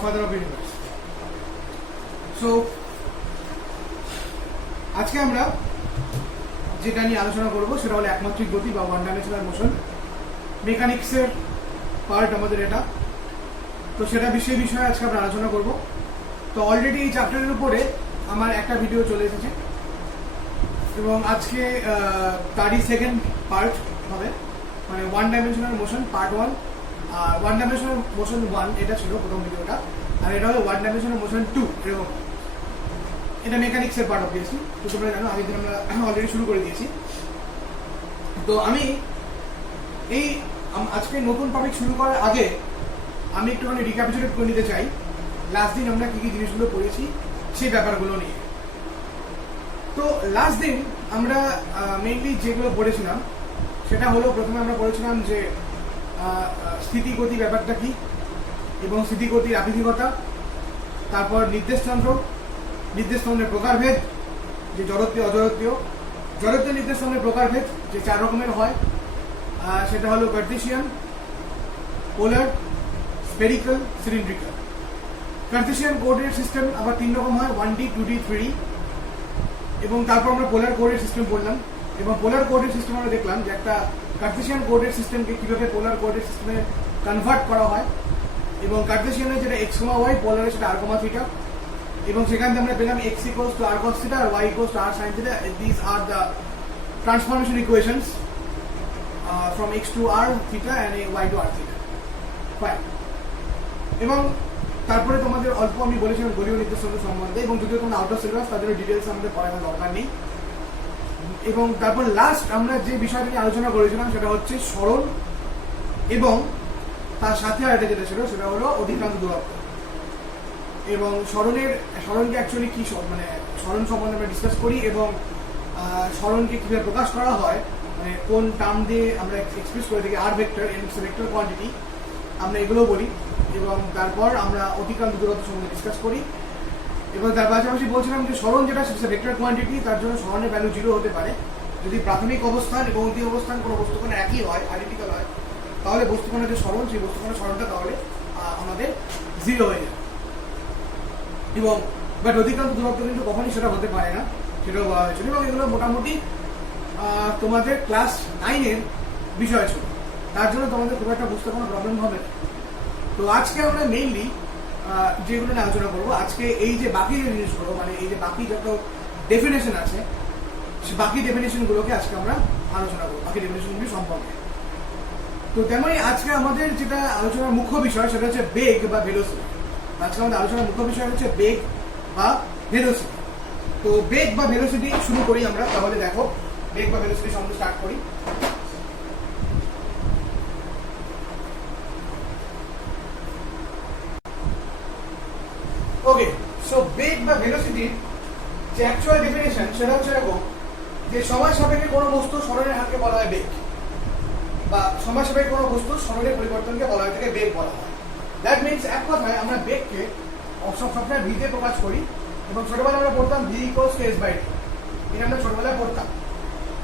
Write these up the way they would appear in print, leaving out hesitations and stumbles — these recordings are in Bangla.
Godfather of universe. সো আজকে আমরা যেটা নিয়ে আলোচনা করবো সেটা হলো একমাত্রিক গতি বা ওয়ান ডাইমেনশনাল মোশন। মেকানিক্সের পার্ট আমাদের এটা, তো সেটা বিষয়ে আজকে আমরা আলোচনা করব। তো অলরেডি এই চ্যাপ্টারের উপরে আমার একটা ভিডিও চলে এসেছে এবং আজকে তারই সেকেন্ড পার্ট হবে, মানে ওয়ান ডাইমেনশনাল মোশন পার্ট 1। আর ওয়ান ডাইমেনশনাল মোশন 1 এটা ছিল প্রথম ভিডিওটা, আর এটা হলো ওয়ান ডাইমেনশনাল মোশন 2 এরকম। এটা মেকানিক্সের পার্ট অবভিয়াসলি, তো তোমরা জানো আগের দিন আমরা অলরেডি শুরু করে দিয়েছি। তো আমি এই আজকে নতুন টপিক শুরু করার আগে আমি একটুখানি রিক্যাপিচুলেট করে নিতে চাই লাস্ট দিন আমরা কি কি জিনিসগুলো পড়েছি সেই ব্যাপারগুলো নিয়ে। তো লাস্ট দিন আমরা মেইনলি যেগুলো পড়েছিলাম সেটা হলো, প্রথমে আমরা পড়েছিলাম যে স্থিতিগতি ব্যাপারটা কি এবং স্থিতিগতির আপেক্ষিকতা, তারপর নির্দেশতন্ত্রের প্রকারভেদ, যে জড়ত্বীয় অজড়ত্বীয়, জড়ত্বীয় নির্দেশতন্ত্রের প্রকারভেদ যে 4 রকমের হয়, সেটা হলো Cartesian, polar, spherical, cylindrical. Cartesian coordinate system আবার 3 রকম হয়, 1D, 2D, 3D। এবং তারপর আমরা পোলার কোঅর্ডিনেট সিস্টেম পড়লাম, এবং পোলার কোঅর্ডিনেট সিস্টেম আমরা দেখলাম যে একটা কার্টেসিয়ান কোঅর্ডিনেট সিস্টেমকে কিভাবে পোলার কোঅর্ডিনেট সিস্টেমে কনভার্ট করা হয়, এবং কার্টেসিয়ানে যেটা x, y, পোলারে সেটা r, θ, এবং সেখান থেকে আমরা পেলাম x equals to r cos θ R y equals to r sin θ। These are the transformation equations from x to r theta and y to r theta. Fine. এবং তারপরে তোমাদের অল্প আমি বলেছিলাম গোলীয় নির্দেশতন্ত্র সম্বন্ধে, এবং যদিও তোমরা আউট অফ সিলেবাস তাদের ডিটেলস আমাদের পড়ানোর দরকার নেই। এবং তারপর লাস্ট আমরা যে বিষয়টা নিয়ে আলোচনা করেছিলাম সেটা হচ্ছে সরণ, এবং তার সাথে আর একটা যেটা ছিল সেটা হলো অধিকাংশ দূরত্ব। এবং সরণকে অ্যাকচুয়ালি কি, মানে সরণ সম্বন্ধে আমরা ডিসকাস করি, এবং সরণকে কিভাবে প্রকাশ করা হয়, মানে কোন টার্ম দিয়ে আমরা এক্সপ্রেস করে থাকি, আর ভেক্টর, এন ভেক্টর কোয়ান্টিটি, আমরা এগুলো বলি। এবং তারপর আমরা অতিক্রান্ত দূরত্ব সম্বন্ধে ডিসকাস করি। এবং তার পাশাপাশি বলছিলাম যে সরণ যেটা সেটা ভেক্টর কোয়ান্টিটি, তার জন্য সরণের ভ্যালু 0 হতে পারে। যদি প্রাথমিক অবস্থান এবং অন্তিম অবস্থান কোনো বস্তুকণা একই হয়, আইডেন্টিক্যাল হয়, তাহলে বস্তুকণার যে সরণ, সেই বস্তুকণার সরণটা তাহলে আমাদের 0 হয়ে যায়। এবং বাট অধিকাংশ দূরত্ব কিন্তু কখনই সেটা হতে পারে না, সেটাও বলা হয়েছিল। এবং এগুলো মোটামুটি তোমাদের ক্লাস 9-এর বিষয় ছিল, তার জন্য তোমাদের খুব একটা বুঝতে কোনো প্রবলেম হবে না। তো আজকে আমরা মেইনলি যেগুলো নিয়ে আলোচনা করবো, আজকে এই যে বাকি যে জিনিসগুলো, মানে এই যে বাকি যত ডেফিনেশন আছে, সে বাকি ডেফিনেশনগুলোকে আজকে আমরা আলোচনা করবো, বাকি ডেফিনেশনগুলি সম্পর্কে। তো তেমনই আজকে আমাদের যেটা আলোচনার মুখ্য বিষয় সেটা হচ্ছে বেগ বা ভেলোসিটি। আজকে আমাদের আলোচনার মুখ্য বিষয় হচ্ছে বেগ বা ভেলোসিটি। তো বেগ বা ভেলোসিটি শুরু করি আমরা, তাহলে দেখো বেগ বা ভেলোসিটি সম্বন্ধে স্টার্ট করি। ওকে, সো বেগ বা ভেলোসিটির যে অ্যাকচুয়াল ডেফিনেশন সেটা হচ্ছে এরকম যে সময় সাপেক্ষে কোনো বস্তু সরণের হারকে বলা হয় বেগ, বা সময় সাপেক্ষে কোনো বস্তু সরণের পরিবর্তনকে বলা হয়, থেকে বেগ বলা হয়। দ্যাট মিনস এক কথায় আমরা বেগকে সবসময় ভি দিয়ে প্রকাশ করি, এবং ছোটবেলায় আমরা পড়তাম ভি ইকুয়ালস টু s/t, এটা আমরা ছোটবেলায় পড়তাম।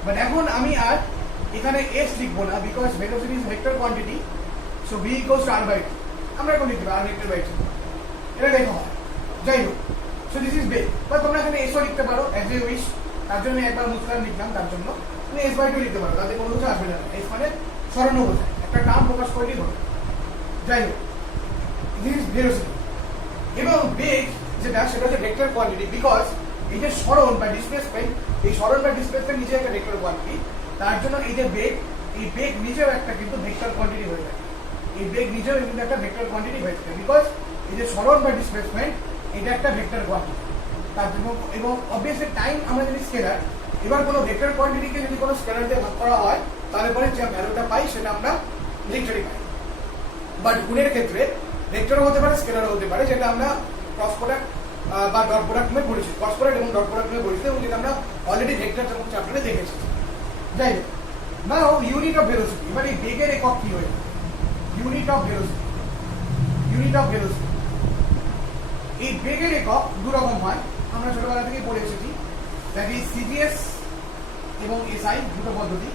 বাট এখন আমি আর এখানে s লিখবো না, because velocity is vector quantity, so V equals to r/t। আমরা এখন লিখতে পারি r ভেক্টর বাই t, এটা লেখা হয়। যাই হোক, সো দিস ইজ বেগ। বা তোমরা এখানে এসও লিখতে পারো অ্যাজ এ উইশ, তার জন্য একবার মুসলাম লিখলাম, তার জন্য তুমি s/t লিখতে পারো, তাতে কোনো কিছু আসবে না। এস মানে সরণ বোঝায়, একটা টার্ম প্রকাশ করলেই হবে। যাই হোক, দিস ইজ ভেলোসিটি। এবং বেগ যেটা সেটা হচ্ছে ভেক্টর কোয়ান্টিটি, বিকজ এই যে সরণ বা ডিসপ্লেসমেন্ট, এই সরণ বা ডিসপ্লেসমেন্ট নিজে একটা ভেক্টর কোয়ান্টিটি, তার জন্য এই যে বেগ, এই বেগ নিজেও একটা কিন্তু ভেক্টর কোয়ান্টিটি হয়ে যায়। এই বেগ নিজেও কিন্তু একটা ভেক্টর কোয়ান্টিটি হয়ে যায়, বিকজ এই যে সরণ বা ডিসপ্লেসমেন্ট এটা একটা ভেক্টর কোয়ান্টিটি। তার জন্য, এবং অবভিয়াসলি টাইম আমরা যদি স্কেলার, এবার কোনো ভেক্টর কোয়ান্টিটিকে যদি কোনো স্কেলার দিয়ে ভাগ করা হয়, তাহলে পরে যে ভ্যালুটা পাই সেটা আমরা ভেক্টরই পাই। বাট গুণের ক্ষেত্রে ভেক্টরও হতে পারে, স্কেলারও হতে পারে, যেটা আমরা ক্রস প্রোডাক্ট বা ডট প্রোডাক্ট নিয়ে পড়েছি, ক্রস প্রোডাক্ট এবং ডট প্রোডাক্ট নিয়ে পড়েছি, এবং যেটা আমরা অলরেডি ভেক্টর চ্যাপ্টারে দেখেছি। যাই হোক, নাও ইউনিট অফ ভেলোসিটি। এবার এই বেগের একক কি হয়ে যায়? Unit of velocity. Unit of velocity, এই বেগের একক দু রকম হয়, আমরা ছোটবেলা থেকে পড়ে এসেছি। দ্যাট ইজ সিজিএস এবং এসআই, দুটো পদ্ধতি,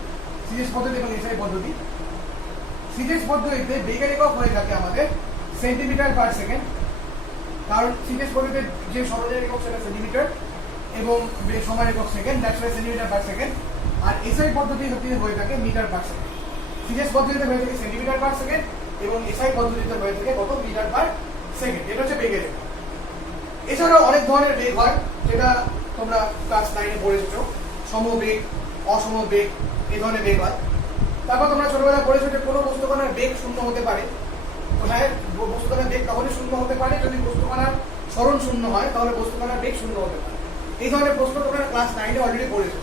সিজিএস পদ্ধতি এবং এসআই পদ্ধতি। সিজিএস পদ্ধতিতে বেগের একক হয়ে থাকে আমাদের সেন্টিমিটার পার সেকেন্ড, কারণ সিরিয়াস পদ্ধতিতে যে সরলের একক সেটা সেন্টিমিটার এবং সময় একক second, that's why centimetre per second. আর এসআই পদ্ধতি হয়ে থাকে মিটার পার সেকেন্ড। সিরিয়াস পদ্ধতিতে হয়ে থাকে সেন্টিমিটার পার সেকেন্ড এবং এসআই পদ্ধতিতে হয়ে থাকে কত মিটার পার সেকেন্ড। এটা হচ্ছে বেগের একক। এছাড়াও অনেক ধরনের বেগ হয়, যেটা তোমরা ক্লাস 9-এ পড়েছো। সমবেগ, অসমবেগ, এই ধরনের বেগ হয়। তারপর তোমরা ছোটবেলায় পড়েছো যে কোনো বস্তুকণার বেগ শূন্য হতে পারে। তো হ্যাঁ, বস্তুকণার বেগ তখনই শূন্য হতে পারে যদি বস্তুকণার সরণ শূন্য হয়, তাহলে বস্তুকণার বেগ শূন্য হতে পারে। এই ধরনের প্রশ্ন তোমরা ক্লাস 9-এ অলরেডি পড়েছো।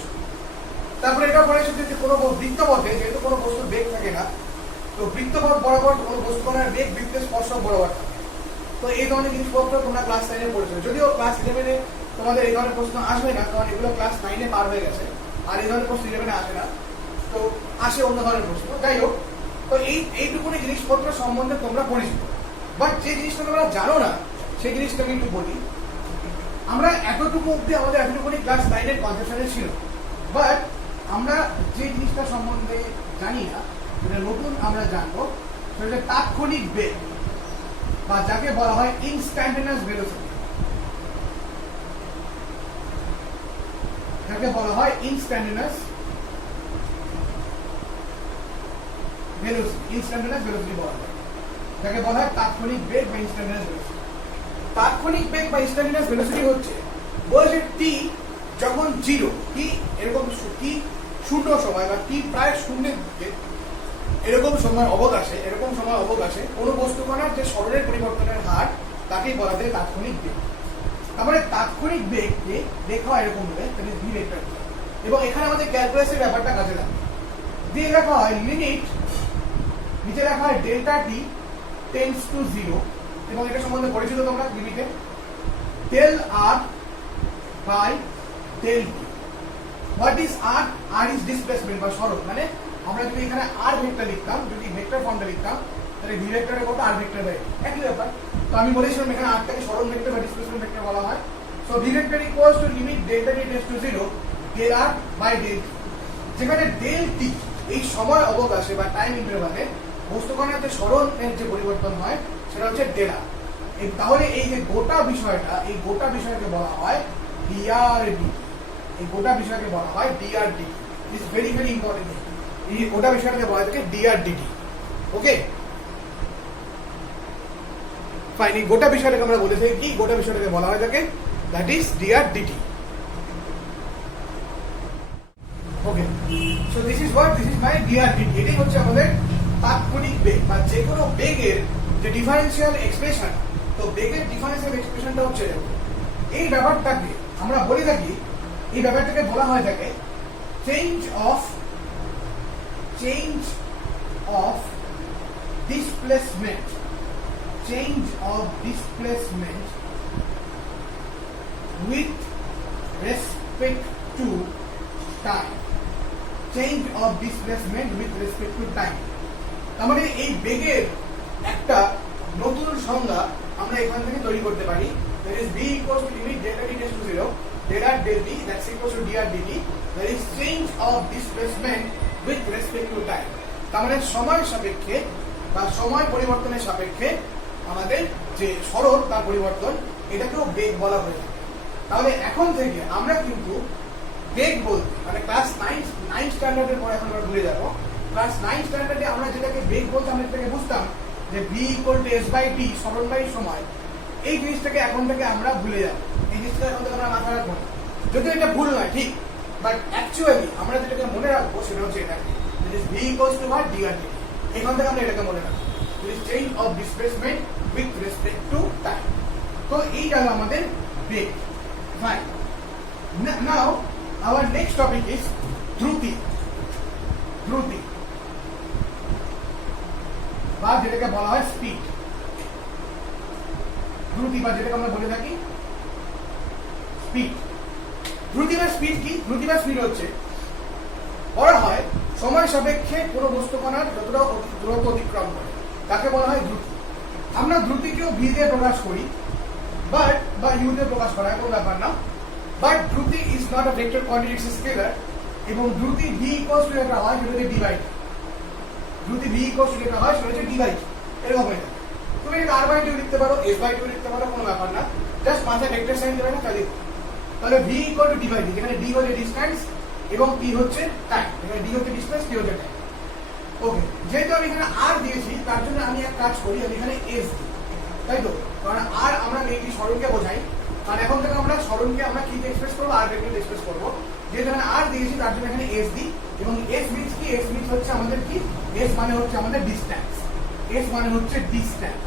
তারপরে এটাও পড়েছো যে কোনো বৃত্তপথে যেহেতু কোনো বস্তুর বেগ থাকে না, তো বৃত্তপথ বরাবর কোনো বস্তুকণার বেগ বৃত্তের স্পর্শক বরাবর থাকে। তো এই ধরনের জিনিসপত্র তোমরা ক্লাস 9-এ পড়েছো। যদিও ক্লাস 11-এ তোমাদের এই ধরনের প্রশ্ন আসবে না, কারণ এগুলো ক্লাস 9-এ পার হয়ে গেছে, আর এই ধরনের প্রশ্ন 11-এ আসে না, তো আসে অন্য ধরনের প্রশ্ন। যাই হোক, তো এইটুকুনি জিনিসপত্র সম্বন্ধে তোমরা পরিচিত। বাট যে জিনিসটা তোমরা জানো না সেই জিনিসটা আমি একটু বলি। আমরা এতটুকু অব্দি আমাদের এতটুকুনি ক্লাস 9-এর কনসেপশনে ছিল, বাট আমরা যে জিনিসটা সম্বন্ধে জানি না, যেটা নতুন আমরা জানবো, সেটা তাৎক্ষণিক বেগ, বা যাকে বলা হয় ইনস্ট্যান্টেনিয়াস ভেলোসিটি। যাকে বলা হয় ইনস্ট্যান্টেনিয়াস ভেলোসিটি, ইনস্ট্যান্টেনিয়াস ভেলোসিটি বলা হয়, যাকে বলা হয় তাৎক্ষণিক বেগ বা ইনস্ট্যান্টেনিয়াস ভেলোসিটি। তাৎক্ষণিক বেগ বা ইনস্ট্যান্টেনিয়াস ভেলোসিটি হচ্ছে বলছে টি যখন 0, টি এরকম টি শূন্য সময় বা টি প্রায় শূন্যের দিকে এরকম সময় অবকাশে কোনো বস্তুকণার যে সরণের পরিবর্তনের হার তাকেই বলা যায় তাৎক্ষণিক বেগ। তারপরে তাৎক্ষণিক বেগকে লেখা হয় এরকম ভাবে, ভি ভেক্টর। এবং এখানে আমাদের ক্যালকুলাসের ব্যাপারটা কাজে লাগে। দিয়ে লেখা হয় লিমিট, নিচে লেখা হয় ডেল্টা টি টেন্ডস টু 0, এবং এটা সম্বন্ধে পরিচিত তোমরা লিমিটে del r by del t. What is r? R is displacement বা সরণ। মানে আমরা যদি এখানে আর ভেক্টর লিখতাম, যদি ভেক্টর ফর্মটা লিখতাম, তাহলে ভি ভেক্টরের কত আর ভেক্টর বাই একই ব্যাপার। তো আমি বলেছিলাম এখানে আরটাকে সরণ ভেক্টর বা ডিসপ্লেসমেন্ট ভেক্টর বলা হয়। So v vector equals to limit delta t tends to 0 del r by del t, যেখানে ডেল টি এই সময় অবকাশে বা টাইম ইন্টারভালে বস্তুকণার যে সরণের যে পরিবর্তন হয় সেটা হচ্ছে ডেল আর। তাহলে এই যে গোটা বিষয়কে বলা হয় ডিআরডি। এই গোটা বিষয়কে বলা হয় DRD. Is very very important. এই গোটা বিষয়টাকে বলা থাকে ডিআরডিটি। Okay fine. এই গোটা বিষয়টাকে আমরা বলে থাকি কি? গোটা বিষয়টাকে বলা হয় থাকে that is d r d t. Okay, so this is my d r d t. এটাই হচ্ছে আমাদের তাৎক্ষণিক বেগ বা যে কোনো বেগের যে ডিফারেন্সিয়াল এক্সপ্রেশন। তো বেগের ডিফারেন্সিয়াল এক্সপ্রেশনটা হচ্ছে এই ব্যাপারটাকে আমরা বলে থাকি, এই ব্যাপারটাকে বলা হয় থাকে change of displacement with respect to time. Change of displacement with respect to time. তাহলে এই বেগের একটা নতুন সংজ্ঞা আমরা এখান থেকে তৈরি করতে পারি। That is v equals to limit delta t tends to 0 del r del t, that's equals to dr dt. That is change of displacement with respect to time. তাহলে সময় সাপেক্ষে বা সময় পরিবর্তনের সাপেক্ষে আমাদের যে সরণ তার পরিবর্তন, এটাকেও বেগ বলা হয়ে থাকে। তাহলে এখন থেকে আমরা কিন্তু বেগ বলতে মানে ক্লাস 9 স্ট্যান্ডার্ডের পরে এখন আমরা ভুলে যাবো। ক্লাস 9 স্ট্যান্ডার্ডে আমরা যেটাকে বেগ বলতে আমরা এটাকে বুঝতাম যে v equal to s by t, সরণ বাই সময়। এই জিনিসটাকে এখন থেকে আমরা ভুলে যাবো। এই জিনিসটা এখন থেকে আমরা মাথায় রাখবো না, যদিও এটা ভুল নয় ঠিক, বাট অ্যাকচুয়ালি আমরা যেটাকে মনে রাখবো সেটা হচ্ছে এটাকে v equals to what dr. এখান থেকে আমরা এটাকে মনে রাখবো, change of displacement with respect to time. তো এইটা হলো আমাদের বেগ। Fine. Now our next topic is দ্রুতি। বা যেটাকে বলা হয় স্পিড। দ্রুতি বা যেটাকে আমরা বলে থাকি স্পিড। দ্রুতি বা স্পিড কি? দ্রুতি বা স্পিড হচ্ছে বলা হয় সময় সাপেক্ষে কোনো বস্তুকণার যতটা দ্রুত অতিক্রম করে তাকে বলা হয় দ্রুতি। আমরা দ্রুতিকেও ভি দিয়ে প্রকাশ করি, বাট বা ইউ দিয়ে প্রকাশ করা কোনো ব্যাপার না। বাট দ্রুতি is not a vector quantity, it's scalar. এবং দ্রুতি ভি ইকুয়ালস টু যেটা হয় সেটা হচ্ছে ডি বাই টি। দ্রুতি ভি ইকুয়ালস টু যেটা হয় সেটা হচ্ছে ডি বাই টি, এরকম হয়ে থাকে। তো তুমি এটা r/2 লিখতে পারো, s/2 লিখতে পারো, কোনো ব্যাপার না, জাস্ট মাথায় ভেক্টর সাইন দেবে না তাহলে। তাহলে v = d/d, এখানে d হচ্ছে ডিসটেন্স এবং t হচ্ছে টাইম, এখানে d হচ্ছে ডিসটেন্স, t হচ্ছে টাইম। ওকে, যেহেতু আমি এখানে r দিয়েছি তার জন্য আমি এক কাজ করি, আমি এখানে s দিই, তাই তো? কারণ r আমরা মেইনলি সরণকে বোঝাই, কারণ এখন থেকে আমরা সরণকে আমরা কি এক্সপ্রেস করবো, r ভেক্টর এক্সপ্রেস করবো। যেহেতু এখানে r দিয়েছি তার জন্য এখানে s দিই, এবং s মিন্স কি, s মিন্স হচ্ছে আমাদের কি, s মানে হচ্ছে আমাদের ডিসটেন্স, s মানে হচ্ছে ডিসটেন্স,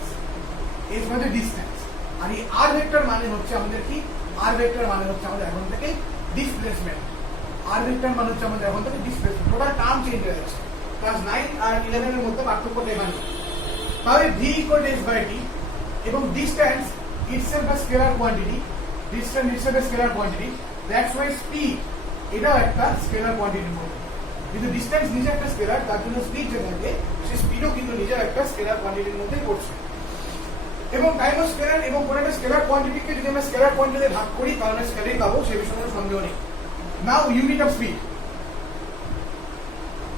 s মানে ডিসটেন্স। আর এই r ভেক্টর মানে হচ্ছে আমাদের কি, r ভেক্টর মানে হচ্ছে আমাদের এখন থেকে ডিসপ্লেসমেন্ট, r ভেক্টর মানে হচ্ছে আমাদের এখন থেকে ডিসপ্লেসমেন্ট। টোটাল টার্ম চেঞ্জ হয়ে যাচ্ছে, ক্লাস 9 আর 11 এর মধ্যে পার্থক্য দেখানো। তাহলে v = s/t এবং distance itself a scalar quantity, distance itself a scalar quantity, that's why speed এটাও একটা স্কেলার কোয়ান্টিটির মধ্যে। কিন্তু ডিসটেন্স নিজে একটা স্কেলার, তার জন্য স্পিড যে থাকে সেই স্পিডও কিন্তু নিজে একটা স্কেলার কোয়ান্টিটির মধ্যেই পড়ছে। এবং টাইমও স্কেলার, এবং কোনো একটা স্কেলার কোয়ান্টিটিকে যদি আমরা স্কেলার কোয়ান্টিটিতে ভাগ করি তাহলে আমরা স্কেলারই পাবো, সে বিষয়ে কোনো সন্দেহ নেই। Now unit of speed,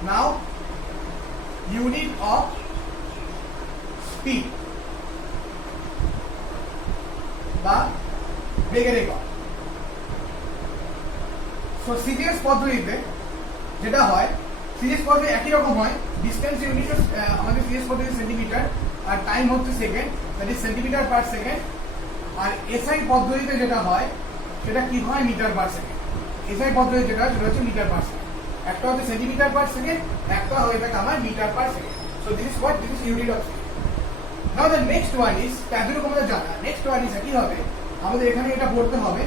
now unit of speed বা বেগের একক। সো সিজিএস পদ্ধতিতে যেটা হয়, সিজিএস পদ্ধতি একই রকম হয়, ডিসটেন্স ইউনিট আমাদের সিজিএস পদ্ধতি সেন্টিমিটার আর টাইম হচ্ছে second, that is centimetre per second. আর এসআই পদ্ধতিতে যেটা হয় সেটা কি হয়, মিটার পার সেকেন্ড। এসআই পদ্ধতি যেটা সেটা হচ্ছে মিটার পার সেকেন্ড, একটা হচ্ছে সেন্টিমিটার পার সেকেন্ড, একটা হয়ে থাকে আমার metre per second. So this is what, this is unit of speed. Now the next one is, এতটুকু আমাদের জানা, নেক্সট ওয়ান ইজ কি হবে, আমাদের এখানে এটা পড়তে হবে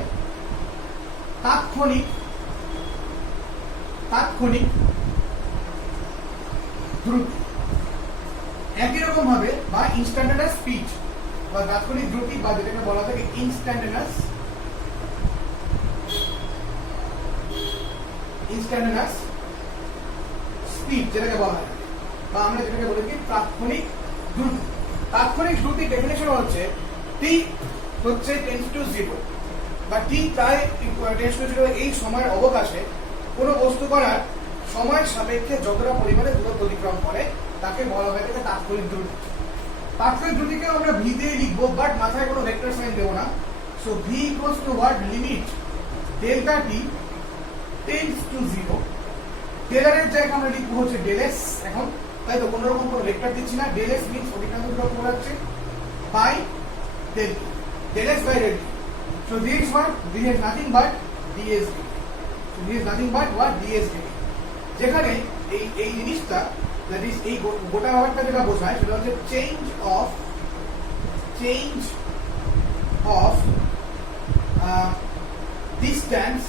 তাৎক্ষণিক দ্রুতি। একই রকম ভাবে বা ইনস্ট্যান্টানেয়াস স্পিড বা তাৎক্ষণিক দ্রুতি বা যেটাকে বলা থাকে ইনস্ট্যান্টানেয়াস স্পিড যেটাকে বলা হয়, বা আমরা যেটাকে বলি কি তাৎক্ষণিক দ্রুতি। তাৎক্ষণিক দ্রুতির ডেফিনেশন হচ্ছে টি হচ্ছে টেন্ডস টু 0 বা টি প্রায় টেন্ডস টু 0 এই সময়ের অবকাশে কোনো বস্তু করার সময়ের সাপেক্ষে যতটা পরিমাণে দূরত্ব অতিক্রম করে তাকে বলা হয় তাৎক্ষণিক দ্রুতি। তাৎক্ষণিক দ্রুতিকে আমরা ভি দিয়ে লিখবো, বাট মাথায় কোনো ভেক্টর সাইন দেবো না। So V equals to what, limit delta t tends to 0, টেলরের জায়গায় আমরা লিখবো হচ্ছে ডেল এস এখন, তাই তো? কোনো রকম কোনো ভেক্টর দিচ্ছি না, ডেল এস মিন্স অধিকাংশ দূরত্ব বোঝাচ্ছে by del t, del s by del t. So this is what, this is nothing but DS D, this is nothing but what, DS D. যেখানে এই জিনিসটা দ্যাট ইজ এই গোটা ব্যাপারটা যেটা বোঝায় সেটা হচ্ছে চেঞ্জ অফ ডিসটেন্স,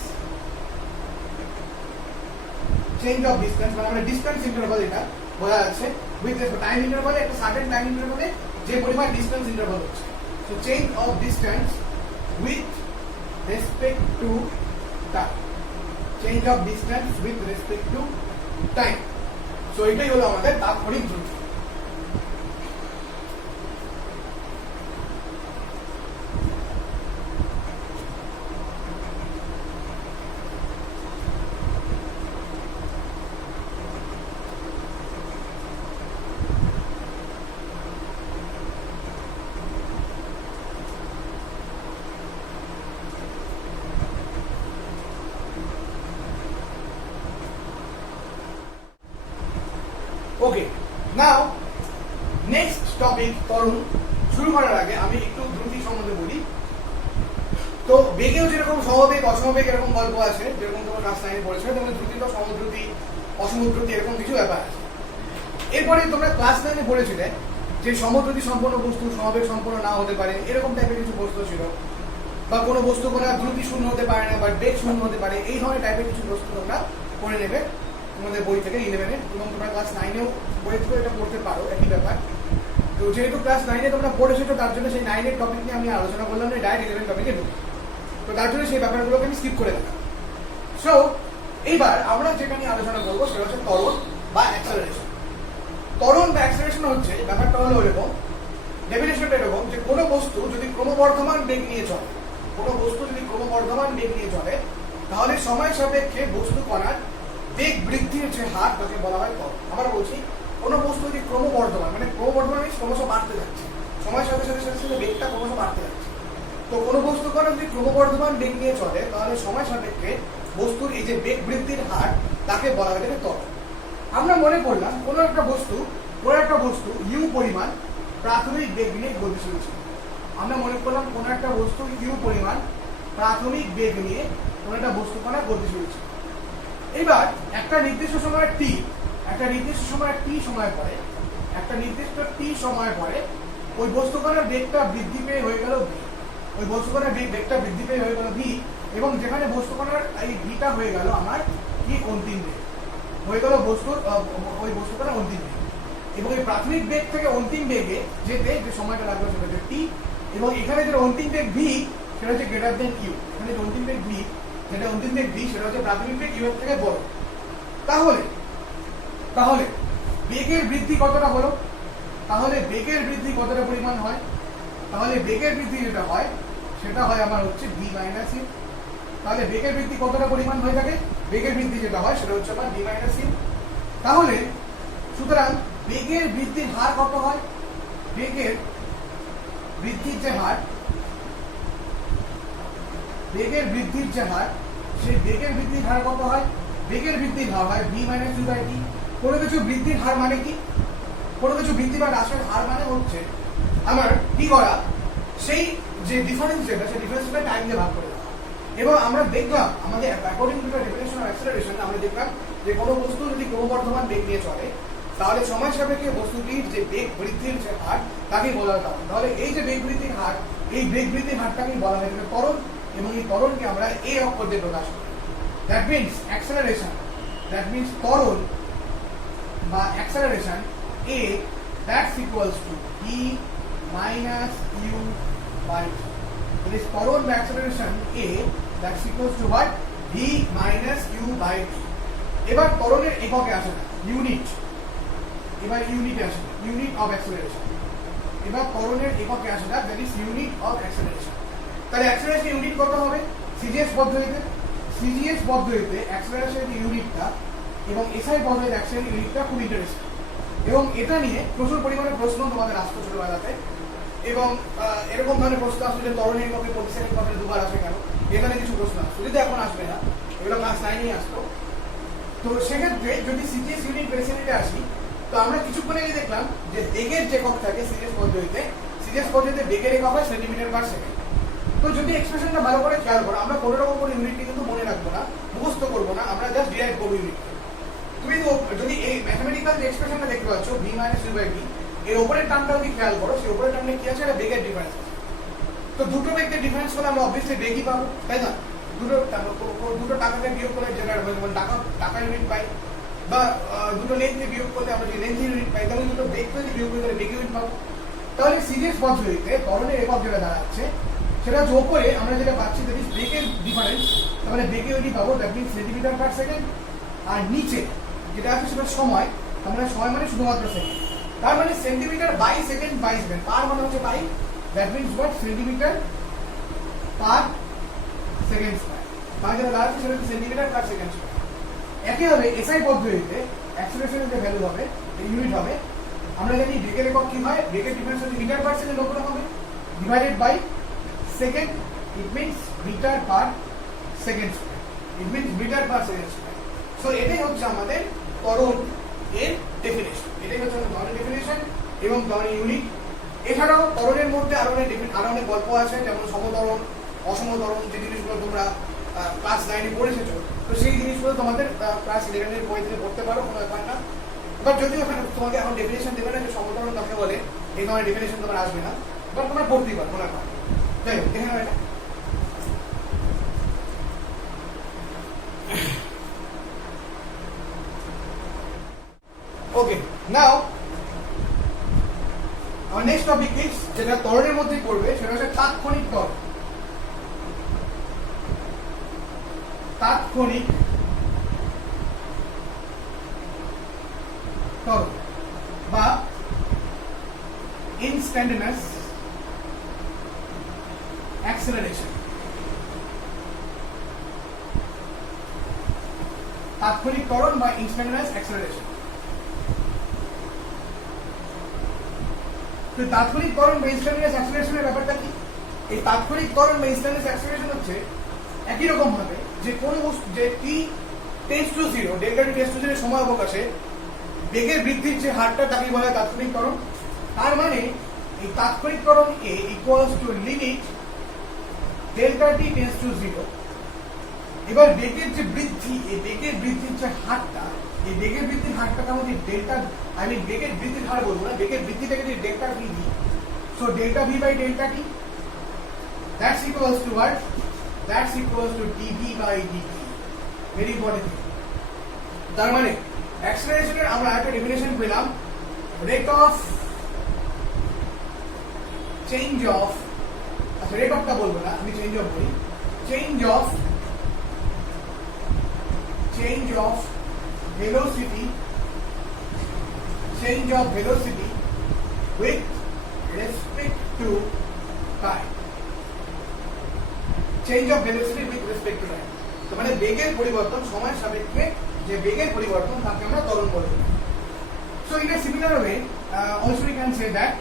মানে আমরা ডিসটেন্স ইন্টারভাল এটা বোঝা যাচ্ছে উইথ টাইম ইন্টারভালে, একটা সার্টেন টাইম ইন্টারভালে যে পরিমাণ ডিসটেন্স ইন্টারভাল হচ্ছে। So change of distance with respect to time, change of distance with respect to time. So এটাই হলো আমাদের তাৎক্ষণিক দ্রুতি। ওকে, নাও নেক্সট টপিক তরুণ। শুরু করার আগে আমি একটু দ্রুতি সম্বন্ধে বলি। তো বেগেও যেরকম সমবেগ অসমবেগ এরকম গল্প আছে, যেরকম তোমার ক্লাস 9 পড়েছো, তোমরা দ্রুতি তো সমদ্রুতি অসমদ্রুতি এরকম কিছু ব্যাপার আছে। এরপরে তোমরা ক্লাস 9 পড়েছিলে যে সমদ্রুতি সম্পন্ন বস্তু সমবেগ সম্পন্ন না হতে পারে, এরকম টাইপের কিছু বস্তু ছিল, বা কোনো বস্তু কোনো দ্রুতি শূন্য হতে পারে না বা বেগ শূন্য হতে পারে, এই ধরনের টাইপের কিছু বস্তু তোমরা পড়ে নেবে তোমাদের বই থেকে 11-এ, এবং তোমরা ক্লাস 9-এও বই থেকে এটা পড়তে পারো, একই ব্যাপার। তো যেহেতু ক্লাস 9-এ তোমরা পড়েছো তার জন্য সেই 9-এর টপিক নিয়ে আমি আলোচনা করলাম না, ডাইরেক্ট 11 টপিকে ঢুকি, তো তার জন্য সেই ব্যাপারগুলোকে আমি স্কিপ করে দিলাম। সো এইবার আমরা যেটা নিয়ে আলোচনা করবো সেটা হচ্ছে ত্বরণ বা অ্যাক্সেলারেশন। ত্বরণ বা অ্যাক্সেলারেশন হচ্ছে ব্যাপারটা হলো এরকম, ডেফিনেশনটা এরকম যে কোনো বস্তু যদি ক্রমবর্ধমান বেগ নিয়ে চলে, তাহলে সময় সাপেক্ষে বস্তু কণার বেগ বৃদ্ধির যে হার তাকে বলা হয় ত্বরণ। আবার বলছি, কোনো বস্তু যদি ক্রমবর্ধমান, মানে ক্রমবর্ধমান ক্রমশ বাড়তে যাচ্ছে, সময়ের সাথে সাথে সাথে সাথে বেগটা ক্রমশ বাড়তে যাচ্ছে। তো কোনো বস্তু কণা যদি ক্রমবর্ধমান বেগ নিয়ে চলে তাহলে সময় সাপেক্ষে বস্তুর এই যে বেগ বৃদ্ধির হার তাকে বলা হয় ত্বরণ। আমরা মনে করলাম কোনো একটা বস্তু ইউ পরিমাণ প্রাথমিক বেগ নিয়ে গতিশীল ছিল। আমরা মনে করলাম কোনো একটা বস্তু ইউ পরিমাণ প্রাথমিক বেগ নিয়ে কোনো একটা বস্তু কণা গতিশীল ছিল। এবার একটা নির্দিষ্ট সময় টি সময় পরে ওই বস্তু কণার বেগটা বৃদ্ধি পেয়ে হয়ে গেল ভি। ওই বস্তু কণার বেগটা বৃদ্ধি পেয়ে হয়ে গেল ভি, এবং যেখানে বস্তু কণার এই ভিটা হয়ে গেল আমার কি অন্তিম বেগ হয়ে গেল ওই বস্তু কণার অন্তিম বেগ। এবং এই প্রাথমিক বেগ থেকে অন্তিম বেগে যেতে যে সময়টা লাগবে সেটা হচ্ছে টি, এবং এখানে যে অন্তিম বেগ ভি সেটা হচ্ছে গ্রেটার দেন ইউ। এখানে যে অন্তিম বেগ ভি সেটা হচ্ছে প্রাথমিক বেগ ইউ এর থেকে বড়। তাহলে বেগের বৃদ্ধি কতটা হলো? বেগের বৃদ্ধি কতটা পরিমাণ হয়? তাহলে বেগের বৃদ্ধি যেটা হয় সেটা হয় আমার হচ্ছে ভি মাইনাস ইউ। তাহলে বেগের বৃদ্ধি কতটা পরিমাণ হয়ে থাকে? বেগের বৃদ্ধি যেটা হয় সেটা হচ্ছে আমার ভি মাইনাস ইউ। তাহলে সুতরাং বেগের বৃদ্ধির হার কত হয়? বেগের বৃদ্ধির যে হার সেই বেগের বৃদ্ধির হার কত হয়? বেগের বৃদ্ধির হার হয় V minus you by T. কোনো কিছু বৃদ্ধির হার মানে কি? কোনো কিছু বৃদ্ধি বা হ্রাসের হার মানে হচ্ছে আমার কি করা, সেই যে ডিফারেন্স যেটা সেই ডিফারেন্সটা টাইম দিয়ে ভাগ করে দেওয়া। এবং আমরা দেখলাম আমাদের according to the definition of acceleration আমরা দেখলাম যে কোনো বস্তু যদি ক্রমবর্ধমান বেগ নিয়ে চলে তাহলে সময় সাপেক্ষে বস্তুটির যে বেগ বৃদ্ধির যে হার তাকেই বলা হয় ত্বরণ। তাহলে এই যে বেগ বৃদ্ধির হার, এই বেগ বৃদ্ধির হারটাকেই বলা হয় ত্বরণ, এবং এই ত্বরণকে আমরা এ অক্ষর দিয়ে প্রকাশ করি। দ্যাট মিনস অ্যাক্সেলারেশন, ত্বরণ বা acceleration a that's equals to v minus u by t. It is ত্বরণ বা acceleration a that's equals to what? v minus u by t. এবার ত্বরণের এককে আসে না, ইউনিট অফ অ্যাক্সেলারেশন। এবার ত্বরণের এককে আসে না, that is unit of acceleration. তাহলে অ্যাক্সেলারেশন ইউনিট কত হবে? সিজিএস পদ্ধতিতে অ্যাক্সেলারেশন ইউনিটটা এবং এসআই পদ্ধতিতে অ্যাক্সেলারেশন ইউনিটটা খুব ইন্টারেস্টিং, এবং এটা নিয়ে প্রচুর পরিমাণে প্রশ্ন তোমাদের আসতো ছোটবেলাতে। এবং এরকম ধরনের প্রশ্ন আসতো যে ত্বরণের এককে প্রতি সেকেন্ড পথে দুবার আসে কেন, এখানে কিছু প্রশ্ন আসতো, যদি এখন আসবে না, এগুলো ক্লাস 9-এই আসতো। তো সেক্ষেত্রে যদি সিজিএস ইউনিট বেসিনিতে আসি, তো আমরা কিছুক্ষণ আগে দেখলাম যে বেগের যে একক থাকে সিজিএস পদ্ধতিতে বেগের একক হয় সেন্টিমিটার পার সেকেন্ড। তো যদি এক্সপ্রেশনটা ভালো করে খেয়াল করো, আমরা কোনো রকম করে ইউনিটকে কিন্তু মনে রাখবো না, মুখস্থ করবো না, আমরা জাস্ট ডিরাইভ করবো ইউনিটকে। তুমি যদি এই ম্যাথমেটিক্যাল যে এক্সপ্রেশনটা দেখতে পাচ্ছ v minus u by t, এর উপরের টার্মটা যদি খেয়াল করো, সেই উপরের টার্মে কি আছে? এটা বেগের ডিফারেন্স আছে। তো দুটো বেগের ডিফারেন্স হলে আমরা অবভিয়াসলি বেগই পাবো, তাই না? দুটো টাকাকে বিয়োগ করলে যেটা টাকা ইউনিট পাই, বা দুটো লেন্থকে বিয়োগ করলে আমরা যদি লেন্থ ইউনিট পাই, তাহলে দুটো বেগকে যদি বিয়োগ করলে বেগ ইউনিট পাবো। তাহলে সিরিয়াস পদ্ধতিতে ত্বরণের একক যেটা দাঁড়াচ্ছে সেটা হচ্ছে ওপরে আমরা যেটা পাচ্ছি দ্যাট ইজ বেগের ডিফারেন্স, তার মানে বেগে ইউনিট পাবো, that means centimetre per second. আর নিচে যেটা আছে সেটা সময়, আমরা সময় মানে শুধুমাত্র সেকেন্ড, তার মানে সেন্টিমিটার বাই সেকেন্ড পার মানে হচ্ছে by, that means what? Centimetre per second square. মানে যেটা দাঁড়াচ্ছে সেটা হচ্ছে সেন্টিমিটার পার সেকেন্ড স্কয়ার। একইভাবে এসআই পদ্ধতিতে অ্যাক্সেলারেশনের যে ভ্যালু হবে, ইউনিট হবে, আমরা জানি বেগের একক কি হয়? বেগের ডিফারেন্স হচ্ছে মিটার পার সেকেন্ড ওপরে হবে divided by second, it means metre per second square. So এটাই হচ্ছে আমাদের ত্বরণ এর ডেফিনেশন, এবং ত্বরণের ইউনিট। এছাড়াও ত্বরণের মধ্যে আরো অনেক গল্প আছে, যেমন সমত্বরণ, অসমত্বরণ, যে জিনিসগুলো তোমরা ক্লাস 9-এ পড়ে এসেছো। তো সেই জিনিসগুলো তোমাদের ক্লাস 11-এর বই থেকে পড়তে পারো, কোনো ব্যাপার না। বাট যদিও তোমাকে এখন ডেফিনেশন দেবে না যে সমত্বরণ কাকে বলে, এই ধরনের ডেফিনেশন তোমার আসবে না, বাট তোমরা পড়তেই পারো, কোনো ব্যাপার। যাই হোক, দেখে নাও এটা। Okay, now our next topic is যেটা ত্বরণের মধ্যে পড়বে সেটা হচ্ছে তাৎক্ষণিক ত্বরণ। বা instantaneous acceleration। তাৎক্ষণিক ত্বরণ বা instantaneous acceleration। তো তাৎক্ষণিক ত্বরণ বা ইনস্ট্যান্টানিয়াস অ্যাক্সিলারেশনের ব্যাপারটা কি? এই তাৎক্ষণিক ত্বরণ বা ইনস্ট্যান্টানিয়াস অ্যাক্সিলারেশন হচ্ছে একই রকম ভাবে যে কোনো বস্তু যে t tends to 0 delta t tends to 0 সময় অবকাশে বেগের বৃদ্ধির যে হারটা তাকে বলা হয় তাৎক্ষণিক ত্বরণ। তার মানে এই তাৎক্ষণিক ত্বরণ a equals to limit delta t tends to 0। এবার বেগের যে বৃদ্ধি, এই বেগের বৃদ্ধির যে হারটা, এই বেগের বৃদ্ধির হারটাকে আমাদের ডেল্টা, বেগের বৃদ্ধির হার বলবো না, বেগের বৃদ্ধিটাকে যদি ডেল্টা v দিই, so delta v by delta t, that's equals to what? That's equals to dv by dt। Very important. তার মানে অ্যাক্সিলারেশনের আমরা একটা ডেফিনেশন পেলাম, রেট অফ চেঞ্জ অফ, আচ্ছা রেট অফটা বলবো না, আমি চেঞ্জ অফ বলি, change of velocity, change of velocity with respect to time, change of velocity with respect to time। তো মানে বেগের পরিবর্তন সময়ের সাপেক্ষে যে বেগের পরিবর্তন তাকে আমরা ত্বরণ বলে থাকি। So in a similar way also we can say that,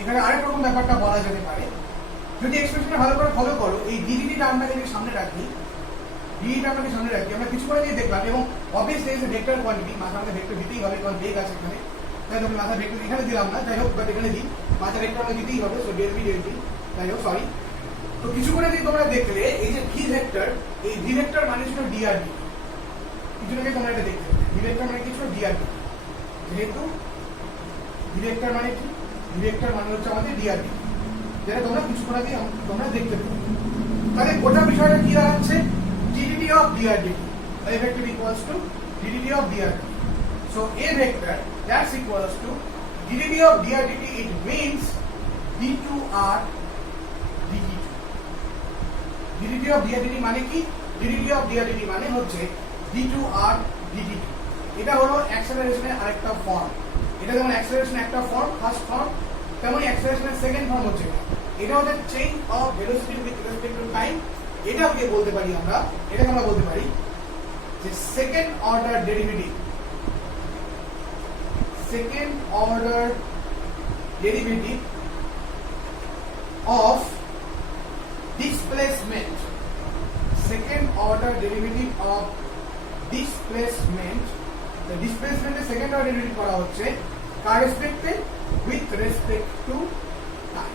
এখানে আরেক রকম ব্যাপারটা বলা যেতে পারে, যদি এক্সপ্রেশনটা ভালো করে ফলো করো, এই ডিডিটি টার্মটাকে যদি সামনে রাখি, ডিটারটাকে সামনে রাখি, আমরা কিছু করে দিয়ে দেখলাম, এবং obviously is a vector quantity, মাথা আমাদের ভেক্টর দিতেই হবে কারণ বেগ আছে এখানে, তাই তো মাথা ভেক্টর এখানে দিলাম না, যাই হোক বাট এখানে দিই, মাথা ভেক্টর আমাদের দিতেই হবে, সো ডেল ভি, যাই হোক সরি। তো কিছু করে দিয়ে তোমরা দেখলে এই যে ভি ভেক্টর, এই ভি ভেক্টর মানে ছিল ডিআর ডি, কিছু আগে তোমরা এটা দেখতে পাবে, ভি ভেক্টর মানে কি ছিল ডিআর ডি, যেহেতু ভি ভেক্টর মানে কি, ভি ভেক্টর মানে হচ্ছে আমাদের ডিআর ডি, যেটা তোমরা কিছু করে দিয়ে তোমরা দেখতে পাবে। তাহলে গোটা বিষয়টা কি দাঁড়াচ্ছে? ddt of drdt, a vector equals to ddt of drdt. So a vector that's equals to ddt of drdt, it means d2r dt2। ddt of drdt মানে কি? ddt of drdt মানে হচ্ছে d2r dt2। এটা হলো অ্যাক্সেলারেশনের আরেকটা ফর্ম। এটা যেমন অ্যাক্সেলারেশনের একটা ফর্ম, ফার্স্ট ফর্ম, তেমনি অ্যাক্সেলারেশনের সেকেন্ড ফর্ম হচ্ছে এটা হচ্ছে change of velocity with respect to time. এটাকে বলতে পারি আমরা, এটাকে আমরা বলতে পারি যে second order derivative, second order derivative of displacement, second order derivative of displacement. ডিসপ্লেসমেন্টের সেকেন্ড অর্ডার ডেরিভেটিভ করা হচ্ছে কার রেসপেক্টে? With respect to time.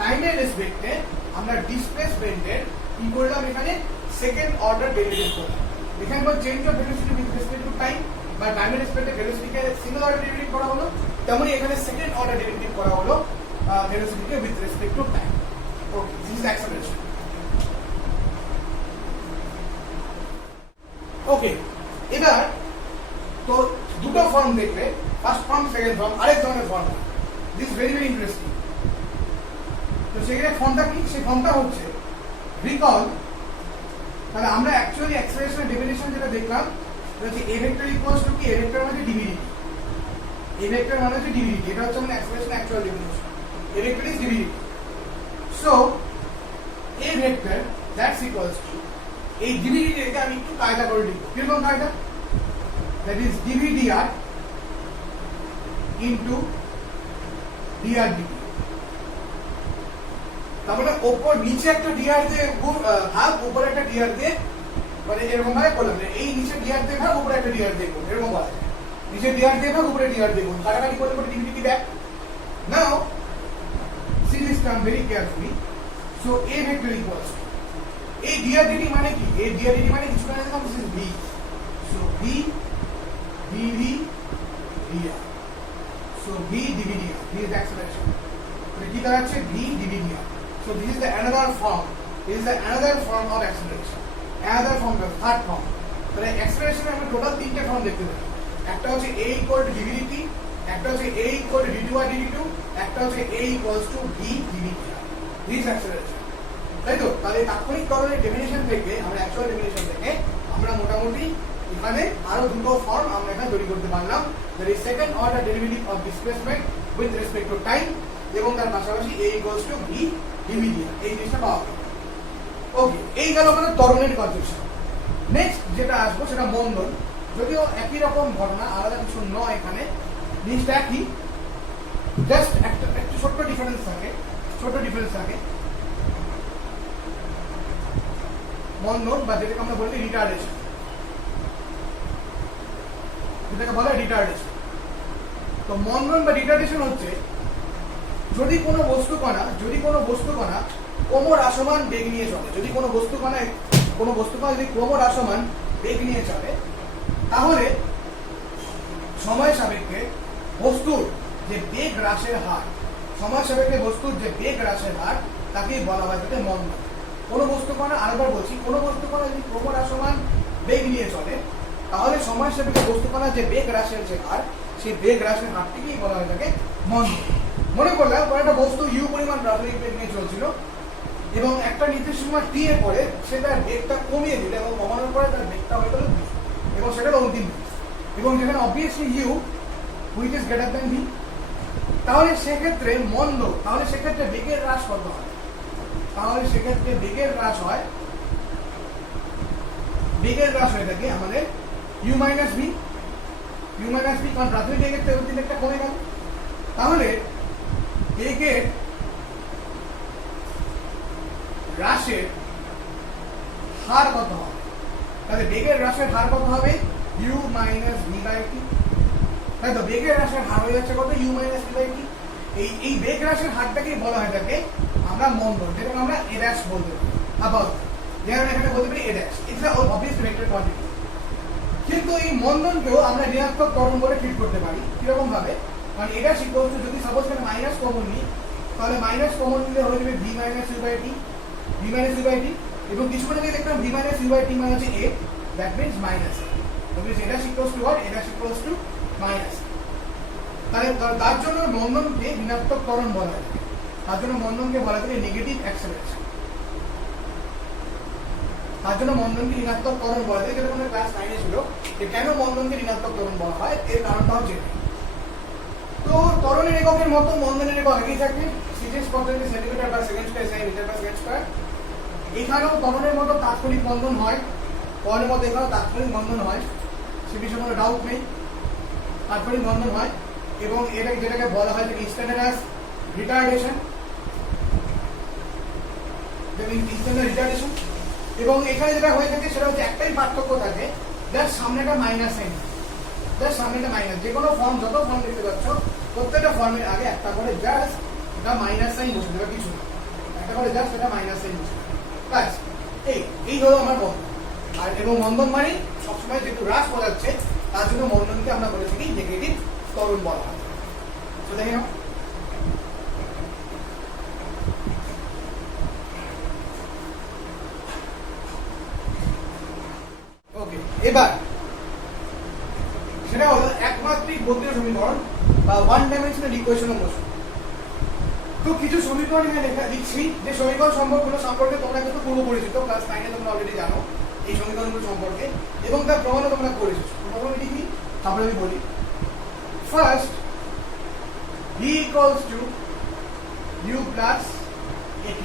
টাইমের রেসপেক্টে আমরা ডিসপ্লেসমেন্টের কি করলাম? এখানে সেকেন্ড অর্ডার ডেরিভেটিভ করলাম। এখানে বল change of velocity with respect to time বা টাইমের রেসপেক্টে ভেলোসিটিকে সিঙ্গেল অর্ডার ডেরিভেটিভ করা হলো, তেমনি এখানে সেকেন্ড অর্ডার ডেরিভেটিভ করা হলো ভেলোসিটিকে with respect to time. Okay, this is acceleration. Okay, এবার তো দুটো ফর্ম দেখলে, ফার্স্ট ফর্ম, সেকেন্ড ফর্ম, আরেক ধরনের form. This very very interesting. তো সেখানে ফর্মটা কি? সেই ফর্মটা হচ্ছে রিকল। তাহলে আমরা অ্যাকচুয়ালি অ্যাক্সেলারেশনের ডেফিনিশন যেটা দেখলাম, হচ্ছে এ ভেক্টর ইকুয়ালস টু কি? এ ভেক্টর মানে ডিভিডিটি, এ ভেক্টর মানে হচ্ছে ডিভিডিটি। এটা হচ্ছে আমাদের অ্যাক্সেলারেশনের actual definition. A vector is d v d t. So A vector that's equals to, এই ডিভিডিটিকে আমি একটু কায়দা করে লিখব। কিরকম কায়দা? That is d v d r into d r d t. তারপরে ওপর নিচে একটা ডিআর দিয়ে ভাগ, উপরে একটা ডিআর দিয়ে, মানে এরকম ভাবে বললাম, এই নিচে ডিআর দিয়ে ভাগ, উপরে একটা ডিআর দিয়ে, এরকম বলা যায়। নিচে ডিআর দিয়ে ভাগ, উপরে ডিআর দিয়ে, কাটাকাটি করলে পরে d v d t back. Now see this term very carefully. So a vector equals to, এই ডিআর ডিটি মানে কি? এই ডিআর ডিটি মানে কিছু না, this is v. So v dv dr. So v dv dr, this is acceleration. তো কি দাঁড়াচ্ছে? v dv dr. So this is the another form. This is the another form of acceleration. Another form, the third form. তাহলে অ্যাক্সেলারেশনে আমরা টোটাল তিনটে ফর্ম দেখতে পাই। একটা হচ্ছে a equal to dvdt, একটা হচ্ছে a equal to d2r dt2, একটা হচ্ছে a equals to v dv dr. This is acceleration. তাই তো? তাহলে তাৎক্ষণিক ত্বরণের ডেফিনিশন থেকে, আমরা অ্যাকচুয়াল ডেফিনিশন থেকে আমরা মোটামুটি এখানে আরো দুটো ফর্ম আমরা এখানে তৈরি করতে পারলাম। That is second order derivative of displacement with respect to time, এবং তার পাশাপাশি a equals to v dv dr, এই জিনিসটা পাওয়া গেল। ওকে, এই গেল আমাদের ত্বরণের কনসেপশন। নেক্সট যেটা আসবো সেটা মন্দন। যদিও একই রকম ঘটনা, আলাদা কিছু নয়, এখানে জিনিসটা একই, জাস্ট একটা ছোট্ট ডিফারেন্স থাকে মন্দন বা যেটাকে আমরা বলি রিটার্ডেশন, যেটাকে বলা হয় রিটার্ডেশন। তো মন্দন বা রিটার্ডেশন হচ্ছে যদি কোনো বস্তু কণা ক্রমহ্রাসমান বেগ নিয়ে চলে, যদি কোনো বস্তু কণা যদি ক্রমহ্রাসমান বেগ নিয়ে চলে, তাহলে সময় সাপেক্ষে বস্তুর যে বেগ হ্রাসের হার, তাকেই বলা হয় তাকে মন্দন। কোনো বস্তু কণা, আরেকবার বলছি, কোনো বস্তু কণা যদি ক্রমহ্রাসমান বেগ নিয়ে চলে, তাহলে সময় সাপেক্ষে বস্তু কণার যে বেগ হ্রাসের যে হার, সেই বেগ হ্রাসের হারটিকেই বলা হয় তাকে মন্দন। মনে করলাম একটা বস্তু ইউ পরিমাণ প্রাথমিক বেগ নিয়ে চলছিল এবং একটা নির্দিষ্ট সময় টি এর পরে সে তার বেগটা কমিয়ে দিল এবং কমানোর পরে তার বেগটা হয়ে গেল ভি এবং সেটা হলো অন্তিম বেগ, এবং যেখানে obviously u which is greater than v, তাহলে সেক্ষেত্রে বেগের হ্রাস কত হয়? বেগের হ্রাস হয়ে থাকে আমাদের ইউ মাইনাস ভি, কারণ প্রাথমিক বেগের থেকে অন্তিম বেগটা কমে গেল। তাহলে বেগের হ্রাসের হার কত হবে? তাহলে বেগের হ্রাসের হার কত হবে? You minus V by T. তাই তো বেগের হ্রাসের হার হয়ে যাচ্ছে কত? You minus V by T. এই বেগ হ্রাসের হারটাকেই বলা হয় থাকে আমরা মন্দন, যেটাকে আমরা এ ড্যাশ বলতে পারি। আবার যেমন এখানে বলতে পারি A dash, it's a obvious vector quantity. কিন্তু এই মন্দনকেও আমরা ঋণাত্মক ত্বরণ বলে ট্রিট করতে পারি। কিরকম ভাবে? মানে এটা ইকুয়াল টু, যদি সাপোজ এখানে মাইনাস কমন নিই, তাহলে মাইনাস কমন নিলে হয়ে যাবে V minus you by T, এবং কিছুক্ষণ আগে দেখলাম V minus you by T মানে হচ্ছে এ, দ্যাট মিনস মাইনাস এ। এটা ইকুয়াল টু হোয়াট? এটা ইকুয়াল টু মাইনাস। তাহলে তার জন্য মন্দনকে ঋণাত্মক ত্বরণ বলা হয়, তার জন্য মন্দনকে বলা হয় নেগেটিভ অ্যাক্সেলারেশন। তার জন্য মন্দনকে ঋণাত্মক ত্বরণ বলা হয়, যেটা আমাদের ক্লাস 9 এ ছিল যে কেন মন্দনকে ঋণাত্মক ত্বরণ বলা হয়, এর কারণটা হচ্ছে। তো ত্বরণের এককের মতো মন্দনের একক একই থাকে, সিজিএস পদ্ধতিতে centimetre per second square, metre per second square. এখানেও ত্বরণের মতো তাৎক্ষণিক মন্দন হয়, ত্বরণের মতো এখানেও তাৎক্ষণিক মন্দন হয়, সে বিষয়ে কোনো ডাউট নেই, তাৎক্ষণিক মন্দন হয়। এবং যেটাকে বলা হয় ইনস্ট্যান্টানিয়াস রিটার্ডেশন, এবং এখানে যেটা হয়ে থাকে সেটা হচ্ছে একটাই পার্থক্য থাকে, যার সামনেটা মাইনাস সাইন, যে কোনো ফর্ম, যত ফর্ম দেখতে পাচ্ছ প্রত্যেকটা ফর্মের আগে একটা করে জাস্ট এটা মাইনাস সাইন বসে দেবে, কিছু না, একটা করে জাস্ট এটা মাইনাস সাইন বসে ব্যাস। এই হলো আমার মন্দন। আর এবং মন্দন মানে সবসময় যেহেতু হ্রাস বোঝাচ্ছে, তার জন্য মন্দনকে আমরা বলে থাকি নেগেটিভ ত্বরণ বলা হয়। তো দেখে নাও, ওকে। এবার সেটা হলো একমাত্রিক বৈদ্যুতিক সমীকরণ বা one dimensional equation of motion. তো কিছু সমীকরণ এখানে লিখছি, যে সমীকরণ সম্পর্কে তোমরা কিন্তু পূর্ব পরিচিত, ক্লাস 9 এ তোমরা অলরেডি জানো এই সমীকরণগুলো সম্পর্কে, এবং তার প্রমাণও তোমরা করেছো। প্রমাণ কি? তারপরে আমি বলি। First, V equals to U plus AT.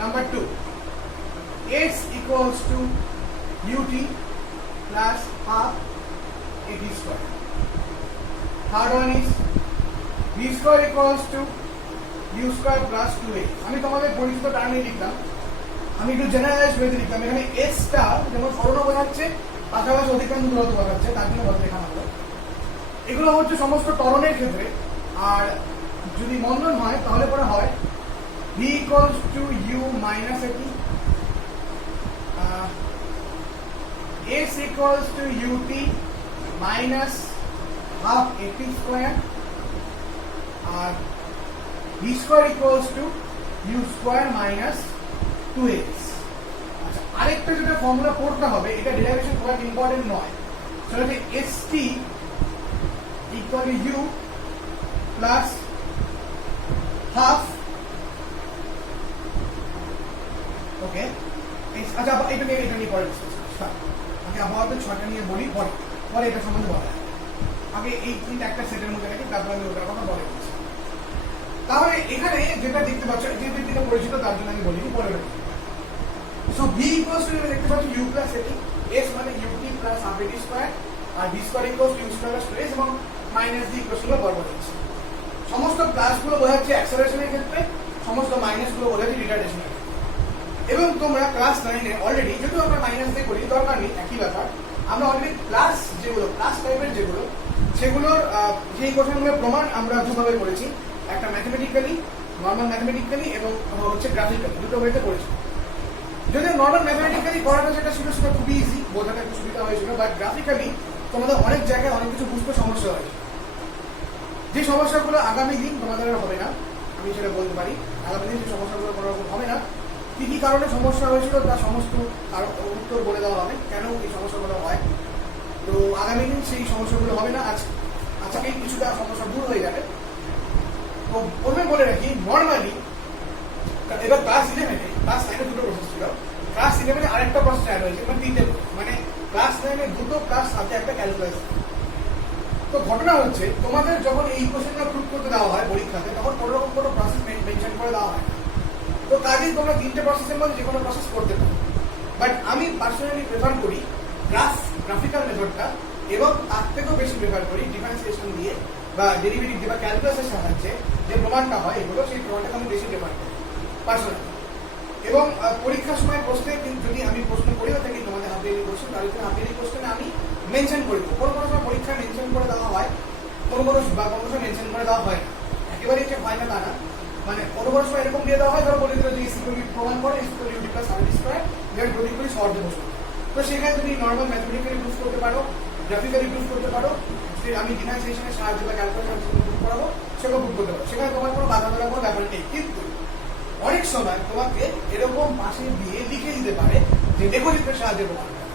Number 2, S equals to UT plus half AT square. Third one is V square equals to U square plus 2A. আমি তোমাদের পরিচিত টার্মে লিখলাম, আমি একটু জেনারেলাইজ ওয়েতে লিখলাম। এখানে S টা যেমন সরণ বোঝাচ্ছে, পাশাপাশি অধিকাংশ দূরত্ব বোঝাচ্ছে, তার জন্য বলতে লেখা হলো। এগুলো হচ্ছে সমস্ত ত্বরণের ক্ষেত্রে। আর যদি মন্দন হয় তাহলে পরে হয় V equals to U minus AT, S equals to UT minus half AT square, R V square equals to U square minus 2x। আচ্ছা, আরেকটা যেটা ফর্মুলা পড়তে হবে, এটা ডেরিভেশন খুব ইম্পর্টেন্ট নয়, সেটা হচ্ছে ST equal to U plus half, ওকে। আচ্ছা, এটা নিয়ে পরে আগে আবহাওয়া 6টা নিয়ে বলি, পরে এটা সম্বন্ধে বলা হয়। আগে এই তিনটা একটা সেটের মধ্যে রাখি, তারপরে আমি ওটার কথা বলে বলছি। তাহলে এখানে যেটা দেখতে পাচ্ছ, যে ব্যক্তিটা পরিচিত তার জন্য আমি বলিনি, পরে রাখি। সো V equals to দেখতে পাচ্ছ U plus AT, S মানে UT plus half AT square, R V square equals to U square plus 2S, এবং মাইনাস D equals to বর্গ দিচ্ছি। সমস্ত প্লাসগুলো বোঝাচ্ছে অ্যাক্সেলারেশনের ক্ষেত্রে, সমস্ত মাইনাসগুলো বোঝাচ্ছে রিটার্ডেশনের ক্ষেত্রে। এবং তোমরা ক্লাস 9-এ অলরেডি, যদিও আমরা মাইনাস দিয়ে করি দরকার নেই, একই ব্যাপার, আমরা অলরেডি প্লাস যেগুলো প্লাস টাইপের যেগুলো সেগুলোর সেই কোশ্চেনগুলোর প্রমাণ আমরা দুভাবে করেছি, একটা ম্যাথমেটিক্যালি, নর্মাল ম্যাথমেটিক্যালি এবং হচ্ছে গ্রাফিক্যালি, দুটো ওয়েতে করেছি। যদিও নর্মাল ম্যাথমেটিক্যালি করাটা যেটা ছিল সেটা খুবই ইজি, বোঝাটা একটু সুবিধা হয়েছিল, বাট গ্রাফিক্যালি তোমাদের অনেক জায়গায় অনেক কিছু বুঝতে সমস্যা হয়েছে। যে সমস্যাগুলো আগামী দিন তোমাদের হবে না, আমি সেটা বলতে পারি, আগামী দিন যে সমস্যাগুলো কোনো রকম হবে না, কি কি কারণে সমস্যা হয়েছিল তার সমস্ত উত্তর বলে দেওয়া হবে, কেন এই সমস্যাগুলো হয়। তো আগামী দিন সেই সমস্যাগুলো হবে না, আজকেই কিছুটা সমস্যা দূর হয়ে যাবে। তো প্রথমে বলে রাখি, নর্মালি এবার ক্লাস 11-এ, ক্লাস 9-এ দুটো প্রসেস ছিল, ক্লাস 11-এ আরেকটা প্রসেস অ্যাড হয়েছে, মানে তিনটে, মানে ক্লাস 9-এ দুটো ক্লাস সাথে একটা ক্যালকুলাস। তো ঘটনা হচ্ছে তোমাদের যখন এই কোশ্চেনটা প্রুভ করতে দেওয়া হয় পরীক্ষাতে, তখন কোনো রকম কোনো প্রসেস মেনশন করে দেওয়া হয় না। তো কাজেই তোমরা তিনটে প্রসেসের মধ্যে যে কোনো প্রসেস করতে পারো, বাট আমি পার্সোনালি প্রেফার করি গ্রাফিক্যাল মেথডটা, এবং তার থেকেও বেশি প্রেফার করি ডিফারেন্সিয়েশন দিয়ে বা ডেরিভেটিভ দিয়ে বা ক্যালকুলাসের সাহায্যে যে প্রমাণটা হয়, এগুলো সেই প্রমাণটাকে আমি বেশি প্রেফার করি পার্সোনালি। এবং পরীক্ষার সময় প্রশ্নে যদি আমি প্রশ্ন করিও থাকি তোমাদের হাফ ইয়ারলি কোশ্চেন, তাহলে হাফ ইয়ারলি কোশ্চেনে আমি মেনশন করে দেবো। কোনো সময় পরীক্ষায় মেনশন করে দেওয়া হয়, কোনো সময় মেনশন করে দেওয়া হয় না, একেবারেই যে হয় না তা না, মানে কোনো সময় এরকম দিয়ে দেওয়া হয়, ধরো বলে দিল যে ইকুয়াল প্রমাণ করে equal ut plus rt square, যেটা প্রদীপগুলি শর্ট দেবো। তো সেখানে তুমি নর্মাল ম্যাথমেটিক্যালি প্রুভ করতে পারো, গ্রাফিক্যালি প্রুভ করতে পারো, যে আমি ডিফারেন্সিয়েশনের সাহায্যে বা ক্যালকুলেশন প্রুভ করাবো, সেগুলো প্রুভ করতে পারো, সেখানে তোমার কোনো বাধা ধরার কোনো ব্যাপার নেই। কিন্তু অনেক সময় তোমাকে এরকম পাশে দিয়ে লিখে দিতে পারে যে লেখচিত্রের সাহায্যে প্রমাণ করো,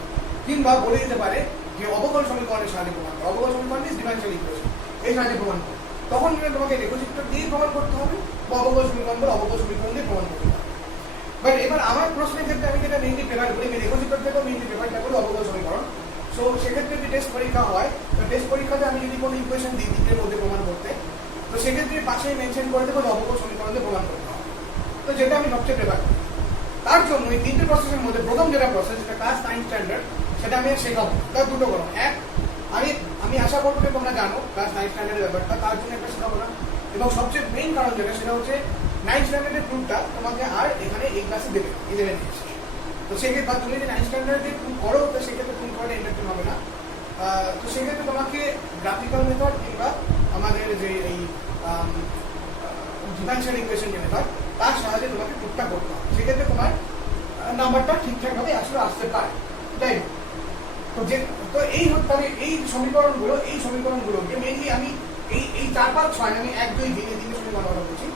কিংবা বলে দিতে পারে যে অবকল সমীকরণের সাহায্যে প্রমাণ করো, অবকল সমীকরণ ইজ ডিফারেনশিয়াল ইকুয়েশন, এই সাহায্যে প্রমাণ করো। তখন কিন্তু তোমাকে লেখচিত্র দিয়েই প্রমাণ করতে হবে, বা অবকল সমীকরণ বলে অবকল সমীকরণ দিয়ে প্রমাণ করতে হবে। বাট এবার আমার প্রশ্নের ক্ষেত্রে আমি যেটা মেইনলি প্রেফার করি, লেখচিত্র থেকেও মেইনলি প্রেফারটা করি অবকল সমীকরণ। সো সেক্ষেত্রে যদি টেস্ট পরীক্ষা হয়, তো টেস্ট পরীক্ষাতে আমি যদি কোনো ইকুয়েশন দিই তিনটের মধ্যে প্রমাণ করতে, তো সেক্ষেত্রে পাশে মেনশন করে দেবো অবকল সমীকরণ দিয়ে প্রমাণ করতে হবে। তো যেটা আমি সবচেয়ে প্রেফার করি। তার জন্য এই তিনটে প্রসেসের মধ্যে প্রথম যেটা প্রসেস, যেটা ক্লাস 9 স্ট্যান্ডার্ড, সেটা আমি শেখাবো। তার দুটো করো, এক আমি আশা করবো যে তোমরা জানো ক্লাস 9 স্ট্যান্ডার্ডের ব্যাপারটা, তার জন্য একটা শেখাবো না। এবং সবচেয়ে মেইন কারণ যেটা, সেটা হচ্ছে 9 স্ট্যান্ডার্ডের প্রুফটা তোমাকে আর এখানে এই ক্লাসে দেবে 11 এসে। তো সেক্ষেত্রে তুমি যদি 9 স্ট্যান্ডার্ডের প্রুফ করো, তো সেক্ষেত্রে প্রুফ করাটা ইন্টারেস্টিং হবে না। তো সেক্ষেত্রে তোমাকে গ্রাফিক্যাল মেথড কিংবা আমাদের যে এই ডিফারেনশিয়াল ইকুয়েশন যে মেথড, তার সাহায্যে তোমাকে প্রুফটা করতে হবে। সেক্ষেত্রে তোমার নাম্বারটা ঠিকঠাকভাবে আসতে পারে, তাই না? তো এই সমীকরণগুলোকে মেনলি আমি এই 4, 5, 6 আমি 1, 2, 3 সমীকরণ কথা বলছি।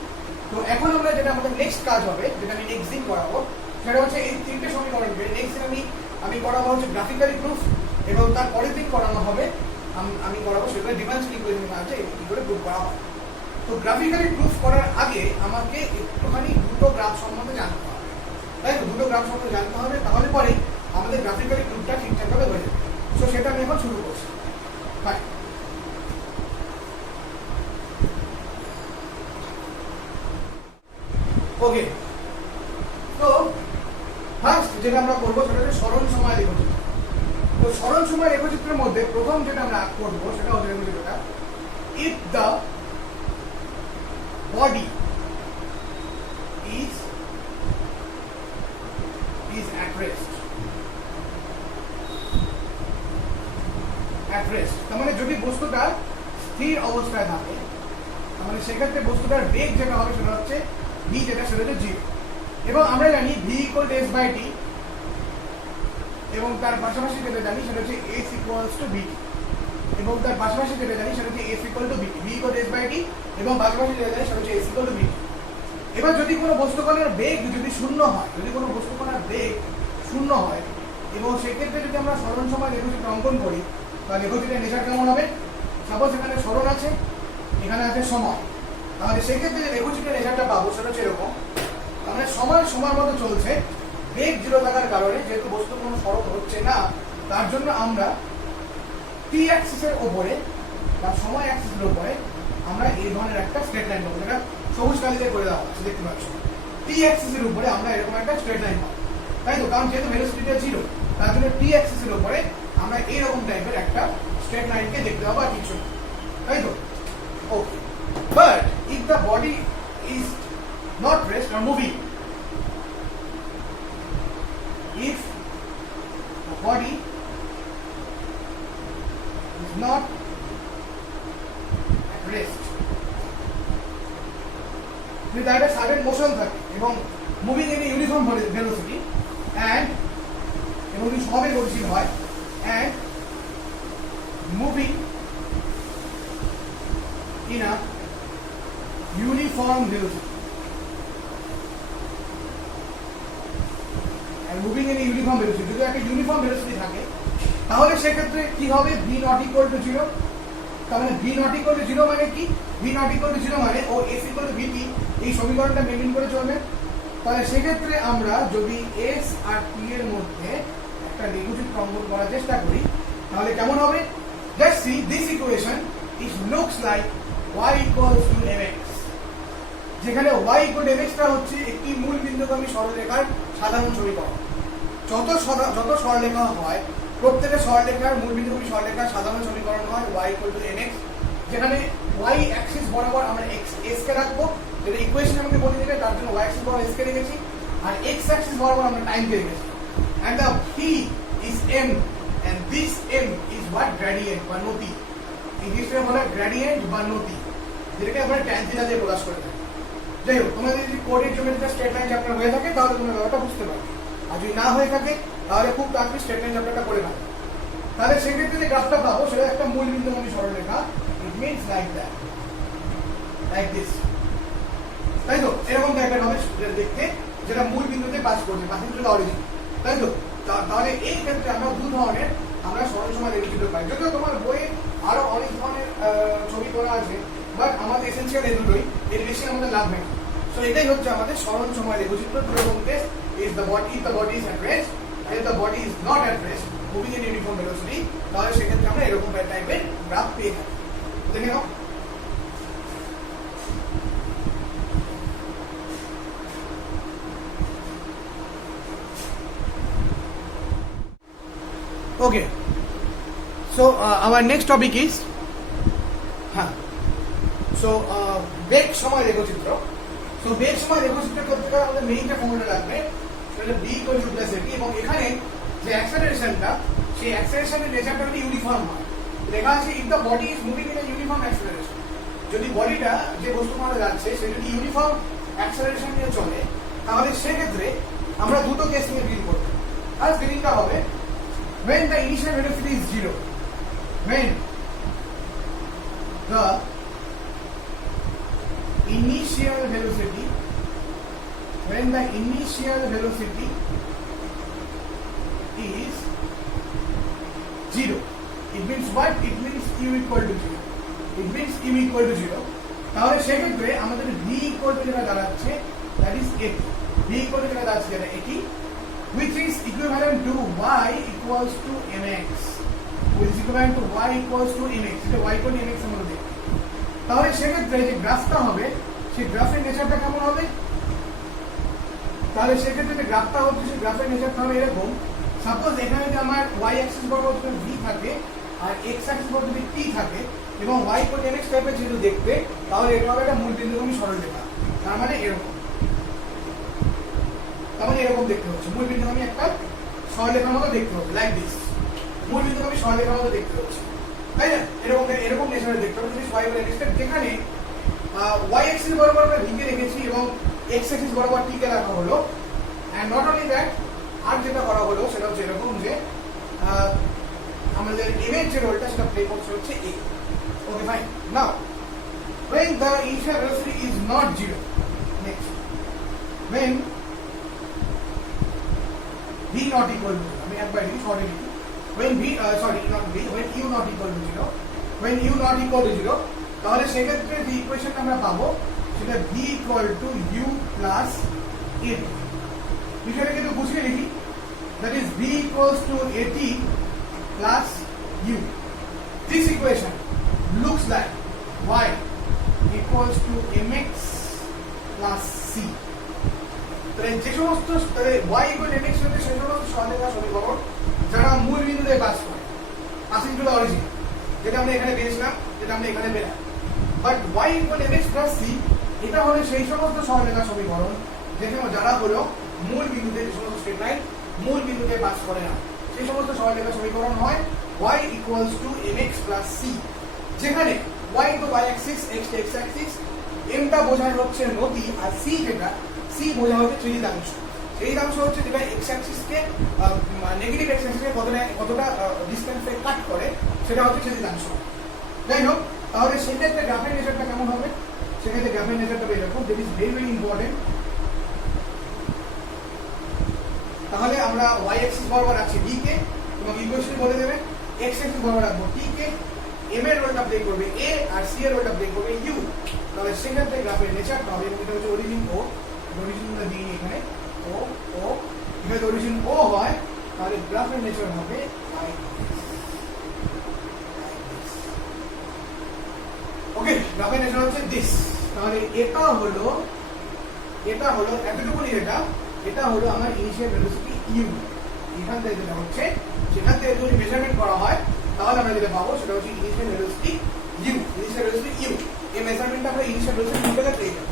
তো এখন আমরা যেটা আমাদের নেক্সট কাজ হবে, যেটা আমি নেক্সট দিন করাবো, সেটা হচ্ছে এই তিনটে সমীকরণকে নেক্সট দিন আমি করাবো হচ্ছে গ্রাফিক্যালি প্রুফ, এবং তার পরের দিন করানো হবে আমি করাবো সেটা ডিফারেনশিয়াল ইকুয়েশনের সাহায্যে কি করে প্রুফ করা হয়। তো গ্রাফিক্যালি প্রুফ করার আগে আমাকে একটুখানি দুটো গ্রাফ সম্বন্ধে জানতে হবে, তাই তো? দুটো গ্রাফ সম্বন্ধে জানতে হবে, তাহলে পরেই আমাদের গ্রাফিক্যালি প্রুফটা ঠিকঠাকভাবে হয়ে যাবে। তো সেটা আমি এখন শুরু করছি। বাই। ওকে, তো ফার্স্ট যেটা আমরা করবো সেটা হচ্ছে সরল সময় লেখচিত্র। তো সরল সময় লেখচিত্রের মধ্যে প্রথম যেটা আমরা করবো সেটা হচ্ছে লেখচিত্রটা, if the body is at rest, তার মানে যদি বস্তুটা স্থির অবস্থায় থাকে, তাহলে সেক্ষেত্রে বস্তুটার বেগ যেটা হবে সেটা হচ্ছে v, যেটা সেটা হচ্ছে 0। এবং আমরা জানি v = s/t, এবং তার পাশাপাশি যেটা জানি সেটা হচ্ছে s = vt, এবং তার পাশাপাশি যেটা জানি সেটা হচ্ছে s = vt, v = s/t, এবং পাশাপাশি যেটা জানি সেটা হচ্ছে s = vt। এবার যদি কোনো বস্তুকণার বেগ যদি শূন্য হয়, এবং সেক্ষেত্রে যদি আমরা সরল সময় লেখচিত্র অঙ্কন করি, বা লেখচিত্রের নেচার কেমন হবে? সাপোজ এখানে সরল আছে, এখানে আছে সময়, তাহলে সেক্ষেত্রে যে লেখচিত্রের নেচারটা পাবো সেটা হচ্ছে এরকম। তাহলে সময় মতো চলছে, বেগ 0 থাকার কারণে যেহেতু বস্তু কোনো সরল হচ্ছে না, তার জন্য আমরা টি অ্যাক্সিসের উপরে বা সময় অ্যাক্সিসের উপরে আমরা এই ধরনের একটা স্ট্রেট লাইন পাবো, যেটা সবুজ কালিতে করে দেওয়া হচ্ছে, দেখতে পাচ্ছ। টি অ্যাক্সিসের উপরে আমরা এরকম একটা স্ট্রেট লাইন পাবো, তাই তো? কারণ যেহেতু ভেলোসিটিটা 0, তার জন্য টি অ্যাক্সিসের উপরে আমরা এইরকম টাইপের একটা স্ট্রেট লাইনকে দেখতে পাবো, আর কিছু, তাই তো? ওকে, but if the body is not rest or moving, if the body is not at rest, যদি তার একটা সাডেন মোশন থাকে এবং moving in uniform velocity and এবং যদি সমাবেশ গতিশীল হয় and moving in a uniform velocity moving in uniform velocity, যদি একটা ইউনিফর্ম ভেলোসিটি থাকে তাহলে সেক্ষেত্রে কি হবে, V naught equal to zero. তার মানে V naught equal to zero মানে কি, V naught equal to zero মানে ও এস ইকুয়াল টু ভিটি, এই সমীকরণটা মেনটেন করে চলবে। তাহলে সেক্ষেত্রে আমরা যদি এস আর টি এর মধ্যে একটা নেগেটিভ কম্পাউন্ড করার চেষ্টা করি তাহলে কেমন হবে, let's see this equation it looks like y equals to mx, যেখানে y ইকুয়াল টু mx টা হচ্ছে একটি মূল বিন্দুগামী সরলরেখার সাধারণ সমীকরণ। যত সরলরেখা হয় প্রত্যেকটা সরলরেখার মূল বিন্দুগামী সরলরেখার সাধারণ সমীকরণ হয় y ইকুয়াল টু mx, যেখানে y অ্যাক্সিস বরাবর আমরা s কে রাখবো, যেটা ইকুয়েশন আমাকে বলে দেবে, তার জন্য y অ্যাক্সিস বরাবর s কে রেখেছি, আর x অ্যাক্সিস বরাবর আমরা টাইম কে রেখেছি। and the v is m and this m is what, gradient বা নতি। ইংলিশে বলা গ্রেডিয়েন্ট বা নতি, যেটাকে আমরা ট্যান থিটা দিয়ে প্রকাশ করে থাকি। যাই হোক, তোমাদের যদি কোঅর্ডিনেট জিওমেট্রিটা স্ট্রেট লাইন চ্যাপ্টার হয়ে থাকে তাহলে তোমরা ব্যাপারটা বুঝতে পারবে, আর যদি না হয়ে থাকে তাহলে খুব তাড়াতাড়ি স্ট্রেট লাইন চ্যাপ্টারটা করে নাও। তাহলে সেক্ষেত্রে যে গ্রাফটা পাবো সেটা একটা মূল বিন্দুগামী সরলরেখা, it means like that, like this, তাই তো? এরকম টাইপের হবে দেখতে, যেটা মূল বিন্দুতে পাস করবে, পাস টু দ্য অরিজিন, তাই তো? তাহলে এই ক্ষেত্রে আমরা দু ধরনের আমরা সরল সময় রেখেছিল পাই, যদিও তোমার বইয়ে আরো অনেক ধরনের ছবি করা আছে, বাট আমাদের এসেন্সিয়াল এই দুটোই, এর বেশি আমাদের লাগবে না। সো এটাই হচ্ছে আমাদের সরল সময় রেখেছিল। দুরকম case, if the body is at rest and if the body is not at rest moving in uniform velocity, তাহলে সেক্ষেত্রে আমরা এরকম টাইপের গ্রাফ পেয়ে থাকি। দেখে নাও, okay, so our next topic is বেগ সময় রেখাচিত্র। সো বেগ সময় রেখাচিত্র করতে গেলে আমাদের মেইনটা ফর্মুলা লাগবে, সেটা b equal to plus at, এবং এখানে যে অ্যাক্সেলারেশনটা, সেই অ্যাক্সেলারেশনের নেচারটা যদি ইউনিফর্ম হয়, লেখা আছে if the body is moving in a uniform acceleration, যদি বডিটা যে বস্তু মারা যাচ্ছে সে যদি ইউনিফর্ম অ্যাক্সেলারেশন নিয়ে চলে তাহলে সেক্ষেত্রে আমরা দুটো কেস নিয়ে ডিল করব। আর ডিলটা হবে when the initial velocity is zero, when the initial velocity is zero, it means what, it means u equal to zero, it means u equal to zero, তাহলে সেক্ষেত্রে আমাদের v equal to যেটা দাঁড়াচ্ছে that is 80, v equal to যেটা দাঁড়াচ্ছে যেটা 80, which is equivalent to y equals to mx, which is equivalent to y equals to mx, এটা y equal to mx আমরা দেখি। তাহলে সেক্ষেত্রে যে গ্রাফটা হবে সেই গ্রাফের নেচারটা কেমন হবে, তাহলে সেক্ষেত্রে যে গ্রাফটা হচ্ছে সেই গ্রাফের নেচারটা হবে এরকম। সাপোজ এখানে যদি আমার y অ্যাক্সিস বরাবর যদি v থাকে আর x অ্যাক্সিস বরাবর যদি t থাকে এবং y equal to mx টাইপের যেহেতু দেখবে, তাহলে এটা হবে একটা মূল বিন্দুগামী সরলরেখা। তার মানে এরকম, তাহলে এরকম দেখতে হচ্ছে, মূল বিন্দুগামী একটা সরলরেখার মতো দেখতে হবে, লাইক দিস, মূল বিন্দুগামী সরলরেখার মতো দেখতে হচ্ছে, তাই না? এরকম নেচারে দেখতে হবে। y equal to mx, যেখানে y অ্যাক্সিস বরাবর আমরা v কে রেখেছি এবং x অ্যাক্সিস বরাবর t কে রাখা হলো, এন্ড নট অনলি দ্যাট, আর যেটা করা হলো সেটা হচ্ছে এরকম যে আমাদের m এর যে রোলটা সেটা প্লে করছে হচ্ছে a। Okay fine, now when the initial velocity is not zero, next when v not equal to, আমি একবার লিখি শর্টে লিখি, when v when u not equal to zero, when u not equal to zero, তাহলে সেক্ষেত্রে যে ইকুয়েশনটা আমরা পাবো সেটা v equal to u plus at, বিষয়টাকে একটু বুঝিয়ে লিখি, that is v equals to at plus u. This equation looks like y equals to mx plus c. তাহলে যে সমস্ত y equal to mx হচ্ছে সেই সমস্ত সরলরেখা সমীকরণ যারা মূল বিন্দুতে পাস করে, পাসিং টু দ্য অরিজিন, যেটা আমরা এখানে পেয়েছিলাম, যেটা আমরা এখানে পেলাম, but y equal mx plus c এটা হলো সেই সমস্ত সরলরেখা সমীকরণ যেখানে যারা হলো মূল বিন্দুতে যে সমস্ত স্ট্রেট লাইন মূল বিন্দুতে পাস করে না সেই সমস্ত সরলরেখা সমীকরণ হয় y equals to mx plus c, যেখানে y তো y অ্যাক্সিস, x তো x অ্যাক্সিস, m টা বোঝায় হচ্ছে নতি, আর c যেটা c বোঝায় হচ্ছে ত্রিদাংশ। ত্রিদাংশ হচ্ছে যেটা x অ্যাক্সিস কে নেগেটিভ x অ্যাক্সিস কে কতটা ডিসটেন্সে কাট করে সেটা হচ্ছে ত্রিদাংশ। যাই হোক, তাহলে সেক্ষেত্রে গ্রাফের নেচারটা কেমন হবে? সেক্ষেত্রে গ্রাফের নেচারটা এরকম, that is very very important. তাহলে আমরা y অ্যাক্সিস বরাবর আছে d কে এবং ইকুয়েশন বলে দেবে, x অ্যাক্সিস বরাবর রাখবো t কে, m এর রোলটা প্লে করবে a আর c এর রোলটা প্লে করবে u। তাহলে সেক্ষেত্রে গ্রাফের নেচারটা হবে, এটা হচ্ছে অরিজিন ও, অরিজিনটা দিই এখানে ও ও, যদি অরিজিন ও হয় তাহলে গ্রাফের নেচার হবে ওকে। গ্রাফের নেচার হচ্ছে দিস। তাহলে এটা হলো এতটুকুনি, এটা হলো আমার ইনিশিয়াল ভেলোসিটি u। এখান থেকে যেটা হচ্ছে সেখান থেকে যদি মেজারমেন্ট করা হয় তাহলে আমরা যেটা পাবো সেটা হচ্ছে initial velocity u। Initial velocity u, এই মেজারমেন্টটা আমরা ইনিশিয়াল ভেলোসিটি u থেকে পেয়ে যাবো।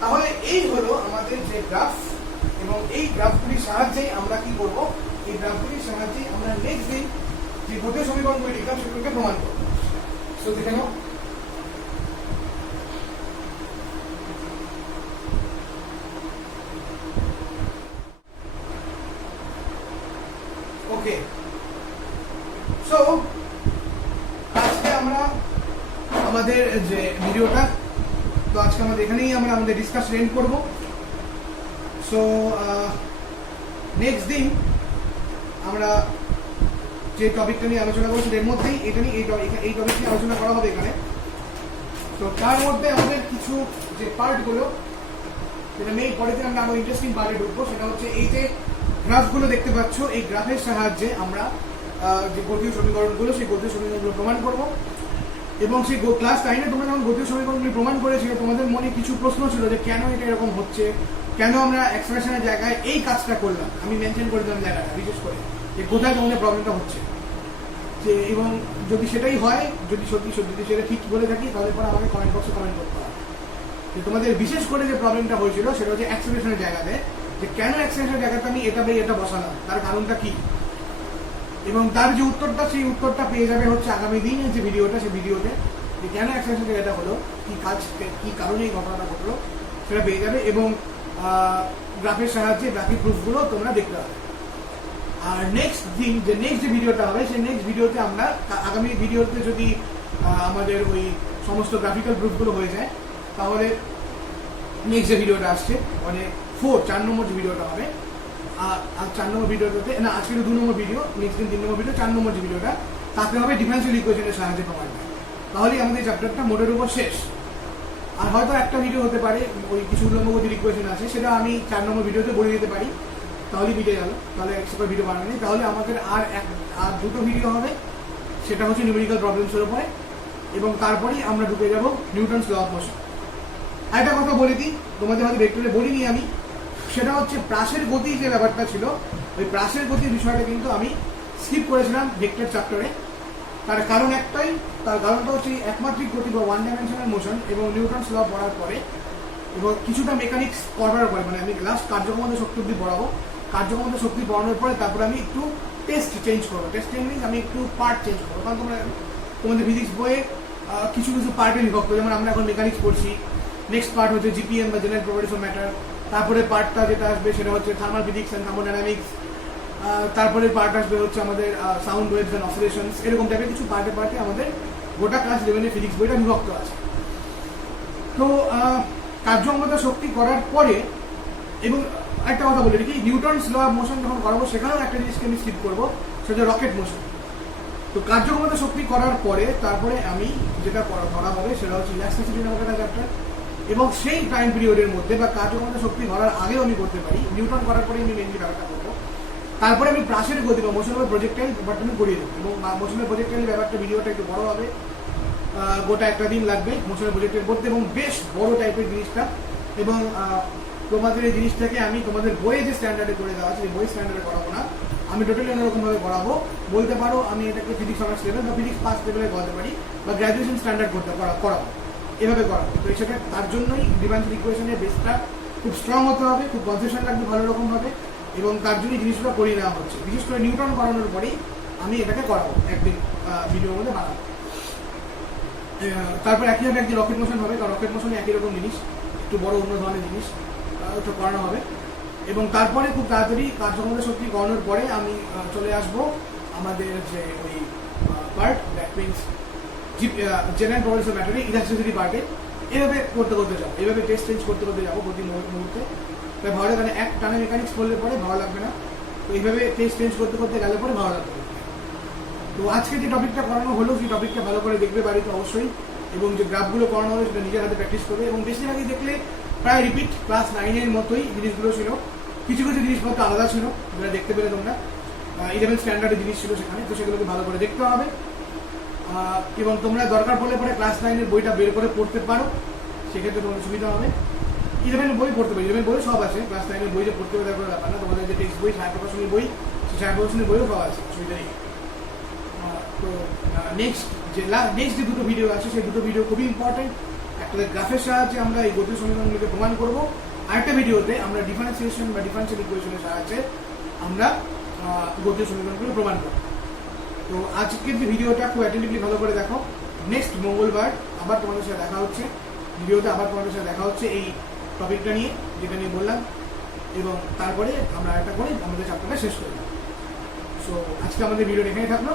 তাহলে এই হলো আমাদের যে গ্রাফ, এবং এই গ্রাফগুলির সাহায্যে আমরা কি করব? এই গ্রাফগুলির সাহায্যে আমরা নেক্সট দিন যে গতীয় সমীকরণগুলি লিখলাম সেগুলোকে প্রমাণ করব। সো দেখে নাও। ওকে, সো আজকে আমরা আমাদের যে ভিডিওটা, তো আজকে আমাদের এখানেই আমরা আমাদের ডিসকাশন এন্ড করব। সো নেক্সট দিন আমরা যে টপিকটা নিয়ে আলোচনা করছি এর মধ্যেই এটা নিয়ে এই টপিক নিয়ে আলোচনা করা হবে এখানে। তো তার মধ্যে আমাদের কিছু যে পার্টগুলো, যেটা মেইন পরের দিন আমরা আরো ইন্টারেস্টিং পার্টে ঢুকবো, সেটা হচ্ছে এই যে গ্রাফগুলো দেখতে পাচ্ছ, এই গ্রাফের সাহায্যে আমরা যে গতীয় সমীকরণগুলো, সেই গতীয় সমীকরণগুলো প্রমাণ করব। এবং সেই ক্লাস 9-এ তোমরা যখন গতীয় সমীকরণগুলি প্রমাণ করেছিলে, তোমাদের মনে কিছু প্রশ্ন ছিল যে কেন এটা এরকম হচ্ছে, কেন আমরা এক্সপ্রেশনের জায়গায় এই কাজটা করলাম। আমি মেনশন করে দিলাম জায়গাটা বিশেষ করে, যে কোথায় তোমাদের প্রবলেমটা হচ্ছে। যে এবং যদি সেটাই হয়, যদি সত্যি সেটা ঠিক বলে থাকি, তাহলে পরে আমাকে কমেন্ট বক্সে কমেন্ট করতে হবে যে তোমাদের বিশেষ করে যে প্রবলেমটা হয়েছিল সেটা হচ্ছে এক্সপ্রেশনের জায়গাতে, যে কেন এক্সপ্রেশনের জায়গাতে আমি এটা বসালাম, তার কারণটা কি। এবং তার যে উত্তরটা, সেই উত্তরটা পেয়ে যাবে হচ্ছে আগামী দিনের যে ভিডিওটা, সেই ভিডিওতে যে কেন এক্সপ্রেশনের জায়গাটা হলো, কি কারণে এই ঘটনাটা ঘটলো সেটা পেয়ে যাবে। এবং গ্রাফের সাহায্যে গ্রাফিক প্রুফগুলো তোমরা দেখতে পাবে। আর নেক্সট যে ভিডিওটা হবে, সেই নেক্সট ভিডিওতে আমরা আগামী ভিডিওতে যদি আমাদের ওই সমস্ত গ্রাফিক্যাল প্রুফগুলো হয়ে যায়, তাহলে নেক্সট যে ভিডিওটা আসছে মানে 4 নম্বর যে ভিডিওটা হবে, আর 4 নম্বর ভিডিওটাতে না, আজকে 2 নম্বর ভিডিও, নেক্সট দিন 3 নম্বর ভিডিও, 4 নম্বর যে ভিডিওটা তাতে হবে ডিফারেন্সিয়াল ইকুয়েশনের সাহায্যে প্রমাণ। তাহলেই আমাদের চ্যাপ্টারটা মোটের উপর শেষ। আর হয়তো একটা ভিডিও হতে পারে, ওই কিছু উল্লম্ব গতির ইকুয়েশন আছে, সেটা আমি 4 নম্বর ভিডিওতে বলে দিতে পারি, তাহলেই মিটে গেল। তাহলে এক্সট্রা ভিডিও বানানো নেই। তাহলে আমাদের আর 2টো ভিডিও হবে, সেটা হচ্ছে নিউমেরিক্যাল প্রবলেমসের উপরে, এবং তারপরেই আমরা ঢুকে যাব নিউটনস ল অফ মোশন। একটা কথা বলে দিই, তোমাদের হয়তো ভেক্টরে বলিনি আমি, সেটা হচ্ছে প্রাসের গতি যে ব্যাপারটা ছিল, ওই প্রাসের গতির বিষয়টা কিন্তু আমি স্কিপ করেছিলাম ভেক্টর চ্যাপ্টারে। তার কারণ একটাই, তার কারণটা হচ্ছে একমাত্রিক গতি বা 1 ডাইমেনশনাল মোশন এবং নিউটনস ল পড়ার পরে এবং কিছুটা মেকানিক্স পড়ার পরে, মানে আমি লাস্ট কার্যক্ষমতা শক্তি অব্দি পড়াবো। কার্যক্ষমতা শক্তি পড়ানোর পরে তারপরে আমি একটু টেস্ট চেঞ্জ করবো। টেস্ট চেঞ্জ মিনস আমি একটু পার্ট চেঞ্জ করবো, কারণ তোমাদের ফিজিক্স বইয়ে কিছু পার্টে বিভক্ত। যেমন আমরা এখন মেকানিক্স পড়ছি, নেক্সট পার্ট হচ্ছে জিপিএম বা জেনারেল প্রপার্টিস অফ ম্যাটার, তারপরে পার্টটা যেটা আসবে সেটা হচ্ছে থার্মাল ফিজিক্স অ্যান্ড থার্মোডাইনামিক্স, তারপরে পার্ট আসবে হচ্ছে আমাদের সাউন্ড ওয়েভস অ্যান্ড অসিলেশনস। এরকম টাইপের কিছু পার্টে আমাদের গোটা ক্লাস 11-এর ফিজিক্স বইটা বিভক্ত আছে। তো কার্যক্ষমতা শক্তি করার পরে, এবং একটা কথা বলে রেখি, নিউটনস ল অফ মোশন যখন করাবো সেখানেও একটা জিনিসকে আমি স্কিপ করবো, সেটা রকেট মোশন। তো কার্যক্ষমতা শক্তি করার পরে তারপরে আমি যেটা করা হবে সেটা হচ্ছে ইলাস্টিসিটি নামক একটা চ্যাপ্টার, এবং সেই টাইম পিরিয়ডের মধ্যে বা কার্যক্ষমতা শক্তি করার আগেও আমি করতে পারি, নিউটন করার পরে আমি মেনলি ব্যাপারটা করবো। তারপরে আমি প্রাসের গতি বা মোশন অফ প্রজেক্টাইল ব্যাপারটা আমি করিয়ে দেবো। এবং মোশন অফ প্রজেক্টাইল ব্যাপারটা ভিডিওটা একটু বড় হবে, গোটা একটা দিন লাগবে মোশন অফ প্রজেক্টাইল করতে, এবং বেশ বড় টাইপের জিনিসটা। এবং তোমাদের এই জিনিসটাকে আমি তোমাদের বইয়ে যে স্ট্যান্ডার্ডে করে দেওয়া আছে, সেই বই স্ট্যান্ডার্ডে করাবো না, আমি টোটালি অন্যরকমভাবে করাবো। বলতে পারো আমি এটাকে ফিজিক্স অনার্স লেভেল বা ফিজিক্স ফার্স্ট লেভেলে করাতে পারি, বা গ্র্যাজুয়েশন স্ট্যান্ডার্ড করাবো। এভাবে করাবো। তো সেটা তার জন্যই ডিফারেন্সিয়াল ইকুয়েশনের বেসটা খুব স্ট্রং হতে হবে, খুব কনসেশন লাগবে ভালো রকম হবে, এবং তার জন্যই জিনিসগুলো করিয়ে নেওয়া হচ্ছে। বিশেষ করে নিউটন করানোর পরেই আমি এটাকে করাবো, একদিন ভিডিওর মধ্যে বানাবো। তারপর একইভাবে একদিন রকেট মোশন হবে, কারণ রকেট মোশনে একই রকম জিনিস, একটু বড় অন্য ধরনের জিনিস ওটা করানো হবে। এবং তারপরে খুব তাড়াতাড়ি কার্যক্ষমতা শক্তি করানোর পরে আমি চলে আসবো আমাদের যে ওই part, that means general properties of matter, elasticity পার্টে এভাবে করতে করতে যাবো, এইভাবে টেস্ট চেঞ্জ করতে করতে যাবো প্রতি মুহূর্তে। তাই ভালো লাগে না, এক টানা মেকানিক্স করলে পরে ভালো লাগবে না, তো এইভাবে টেস্ট চেঞ্জ করতে করতে গেলে পরে ভালো লাগবে। তো আজকে যে টপিকটা করানো হলো সেই টপিকটা ভালো করে দেখবে বাড়িতে অবশ্যই, এবং যে গ্রাফগুলো করানো হলো সেটা নিজের হাতে প্র্যাকটিস করবে। এবং বেশিরভাগই দেখলে প্রায় রিপিট ক্লাস 9-এর মতোই জিনিসগুলো ছিল, কিছু কিছু জিনিসপত্র আলাদা ছিল যেটা দেখতে পেলে তোমরা 11 স্ট্যান্ডার্ডের জিনিস ছিল সেখানে, তো সেগুলোকে ভালো করে দেখতে হবে। এবং তোমরা দরকার পড়লে পরে ক্লাস 9-এর বইটা বের করে পড়তে পারো, সেক্ষেত্রে তোমাদের সুবিধা হবে। 11 বই পড়তে পারি, 11 বই সব আছে, ক্লাস 9-এর বই যে পড়তে হবে তারপরে ব্যাপার না, তোমাদের যে টেক্সট বই, ছায়া প্রকাশনী বই, সেই ছায়া প্রকাশনী বইও সব আছে, অসুবিধা নেই। তো নেক্সট যে দুটো ভিডিও আছে সেই দুটো ভিডিও খুবই ইম্পর্টেন্ট। একটা গ্রাফের সাহায্যে আমরা এই গতির সমীকরণগুলোকে প্রমাণ করবো, আরেকটা ভিডিওতে আমরা ডিফারেন্সিয়েশন বা ডিফারেন্সিয়াল ইকুয়েশনের সাহায্যে আমরা গতির সমীকরণগুলো প্রমাণ করবো। তো আজকের যে ভিডিওটা খুব অ্যাটেন্টিভলি ভালো করে দেখো। নেক্সট মঙ্গলবার আবার তোমাদের সাথে দেখা হচ্ছে, ভিডিওতে আবার তোমাদের সাথে দেখা হচ্ছে এই টপিকটা নিয়ে, যেটা নিয়ে বললাম, এবং তারপরে আমরা একটা করে আমাদের চ্যাপ্টারটা শেষ করব। সো আজকে আমাদের ভিডিও এখানেই থাকলো।